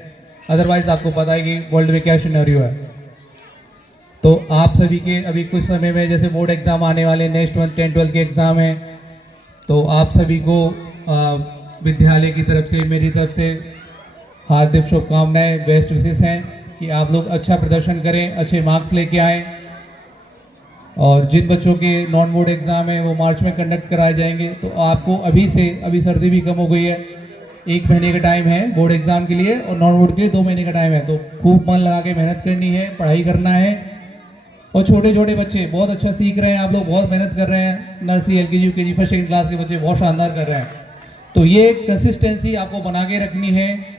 अदरवाइज आपको पता है कि वर्ल्ड में क्या सिनेरियो है। तो आप सभी के अभी कुछ समय में जैसे बोर्ड एग्जाम आने वाले, नेक्स्ट मंथ 10-12 के एग्जाम है, तो आप सभी को विद्यालय की तरफ से, मेरी तरफ से हार्दिक शुभकामनाएं, बेस्ट विशेष हैं कि आप लोग अच्छा प्रदर्शन करें, अच्छे मार्क्स लेके आएँ। और जिन बच्चों के नॉन बोर्ड एग्ज़ाम है वो मार्च में कंडक्ट कराए जाएंगे। तो आपको अभी से, अभी सर्दी भी कम हो गई है, 1 महीने का टाइम है बोर्ड एग्ज़ाम के लिए और नॉन बोर्ड के लिए 2 महीने का टाइम है। तो खूब मन लगा के मेहनत करनी है, पढ़ाई करना है। और छोटे छोटे बच्चे बहुत अच्छा सीख रहे हैं, आप लोग बहुत मेहनत कर रहे हैं। Nursery, LKG, UKG, first second class के बच्चे बहुत शानदार कर रहे हैं। तो ये कंसिस्टेंसी आपको बना के रखनी है।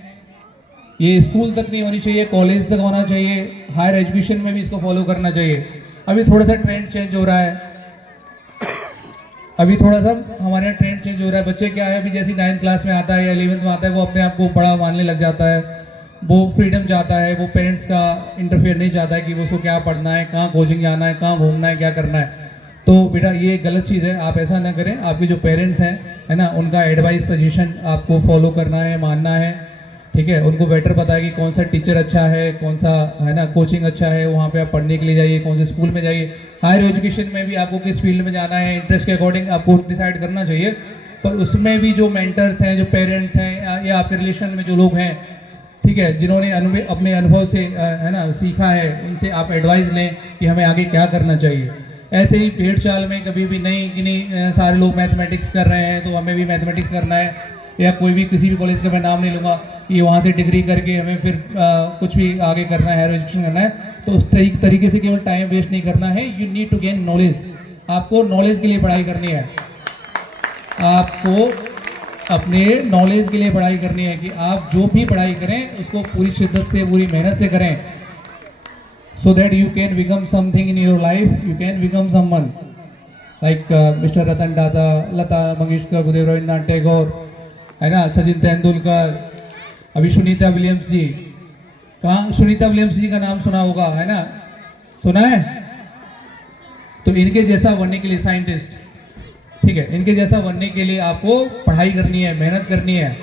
ये स्कूल तक नहीं होनी चाहिए, कॉलेज तक होना चाहिए, हायर एजुकेशन में भी इसको फॉलो करना चाहिए। अभी थोड़ा सा ट्रेंड चेंज हो रहा है, अभी थोड़ा सा हमारे यहाँ ट्रेंड चेंज हो रहा है। बच्चे क्या है, अभी जैसे 9th क्लास में आता है या 11th में आता है, वो अपने आप को बड़ा मानने लग जाता है, वो फ्रीडम चाहता है, वो पेरेंट्स का इंटरफेयर नहीं चाहता है कि वो उसको क्या पढ़ना है, कहाँ कोचिंग जाना है, कहाँ घूमना है, क्या करना है। तो बेटा ये गलत चीज़ है, आप ऐसा ना करें। आपके जो पेरेंट्स हैं, है ना, उनका एडवाइस, सजेशन आपको फॉलो करना है, मानना है, ठीक है। उनको बेटर पता है कि कौन सा टीचर अच्छा है, कौन सा, है ना, कोचिंग अच्छा है, वहाँ पे आप पढ़ने के लिए जाइए, कौन से स्कूल में जाइए। हायर एजुकेशन में भी आपको किस फील्ड में जाना है, इंटरेस्ट के अकॉर्डिंग आपको डिसाइड करना चाहिए। पर उसमें भी जो मेंटर्स हैं, जो पेरेंट्स हैं या आपके रिलेशन में जो लोग हैं, ठीक है, जिन्होंने अपने अनुभव से, है ना, सीखा है, उनसे आप एडवाइस लें कि हमें आगे क्या करना चाहिए। ऐसे ही भेड़ चाल में कभी भी नहीं कि नहीं सारे लोग मैथमेटिक्स कर रहे हैं तो हमें भी मैथमेटिक्स करना है, या कोई भी किसी भी कॉलेज का मैं नाम नहीं लूँगा कि वहाँ से डिग्री करके हमें फिर कुछ भी आगे करना है, हायर एजुकेशन करना है। तो उस तरीके से केवल टाइम वेस्ट नहीं करना है। You need to gain knowledge. आपको नॉलेज के लिए पढ़ाई करनी है, आपको अपने नॉलेज के लिए पढ़ाई करनी है कि आप जो भी पढ़ाई करें उसको पूरी शिद्दत से, पूरी मेहनत से करें, so that you can become something in your life, you can become someone like Mr. Ratan Tata, Lata Mangeshkar, Gurudev Rabindranath Tagore, है ना, सचिन तेंदुलकर, अभी सुनीता विलियम्स जी। कहाँ सुनीता विलियम्स जी का नाम सुना होगा, है ना, सुना है? तो इनके जैसा बनने के लिए साइंटिस्ट, ठीक है, इनके जैसा बनने के लिए आपको पढ़ाई करनी है, मेहनत करनी है।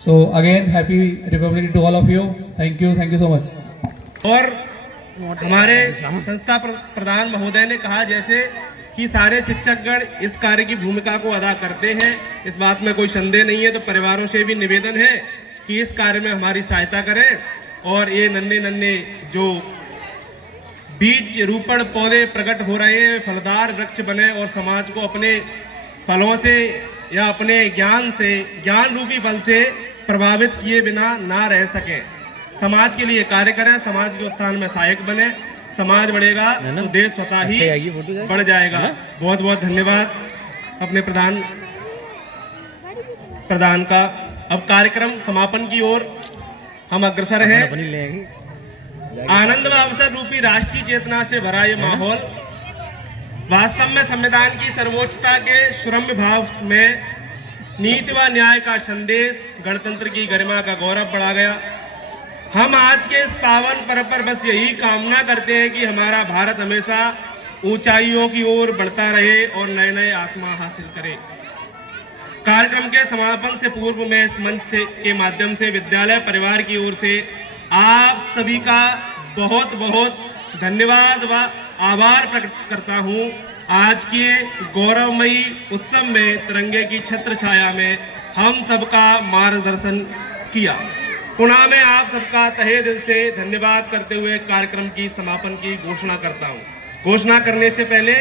So again happy Republic to all of you. Thank you so much. और हमारे संस्था प्रधान महोदय ने कहा जैसे कि सारे शिक्षकगण इस कार्य की भूमिका को अदा करते हैं, इस बात में कोई संदेह नहीं है। तो परिवारों से भी निवेदन है कि इस कार्य में हमारी सहायता करें और ये नन्हे जो बीज रूपण पौधे प्रकट हो रहे हैं, फलदार वृक्ष बने और समाज को अपने फलों से या अपने ज्ञान से, ज्ञान रूपी फल से प्रभावित किए बिना ना रह सके। समाज के लिए कार्य करें, समाज के उत्थान में सहायक बने। समाज बढ़ेगा तो देश स्वतः ही बढ़ जाएगा। बहुत बहुत धन्यवाद अपने प्रधान का। अब कार्यक्रम समापन की ओर हम अग्रसर हैं। आनंद व अवसर रूपी राष्ट्रीय चेतना से भरा ये माहौल वास्तव में संविधान की सर्वोच्चता के सुरम्य भाव में नीति व न्याय का संदेश, गणतंत्र की गरिमा का गौरव बढ़ा गया। हम आज के इस पावन पर्व पर बस यही कामना करते हैं कि हमारा भारत हमेशा ऊंचाइयों की ओर बढ़ता रहे और नए नए आसमां हासिल करे। कार्यक्रम के समापन से पूर्व मैं इस मंच के माध्यम से विद्यालय परिवार की ओर से आप सभी का बहुत बहुत धन्यवाद व आभार प्रकट करता हूं। आज के गौरवमयी उत्सव में तिरंगे की छत्र छाया में हम सबका मार्गदर्शन किया। पुनः मैं आप सबका तहे दिल से धन्यवाद करते हुए कार्यक्रम की समापन की घोषणा करता हूं। घोषणा करने से पहले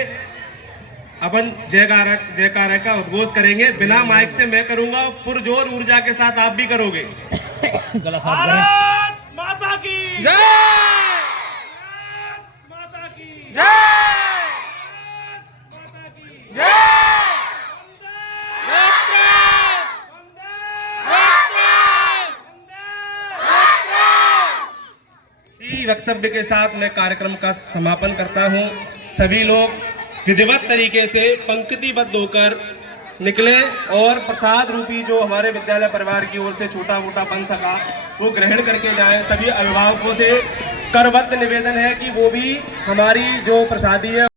अपन जयकारा का उद्घोष करेंगे। बिना माइक से मैं करूंगा, पुरजोर ऊर्जा के साथ आप भी करोगे। भारत माता की जय! माता की जय! माता की जय! वक्तव्य के साथ मैं कार्यक्रम का समापन करता हूं। सभी लोग विधिवत तरीके से पंक्तिबद्ध होकर निकले और प्रसाद रूपी जो हमारे विद्यालय परिवार की ओर से छोटा मोटा बन सका वो ग्रहण करके जाएं। सभी अभिभावकों से करबद्ध निवेदन है कि वो भी हमारी जो प्रसादी है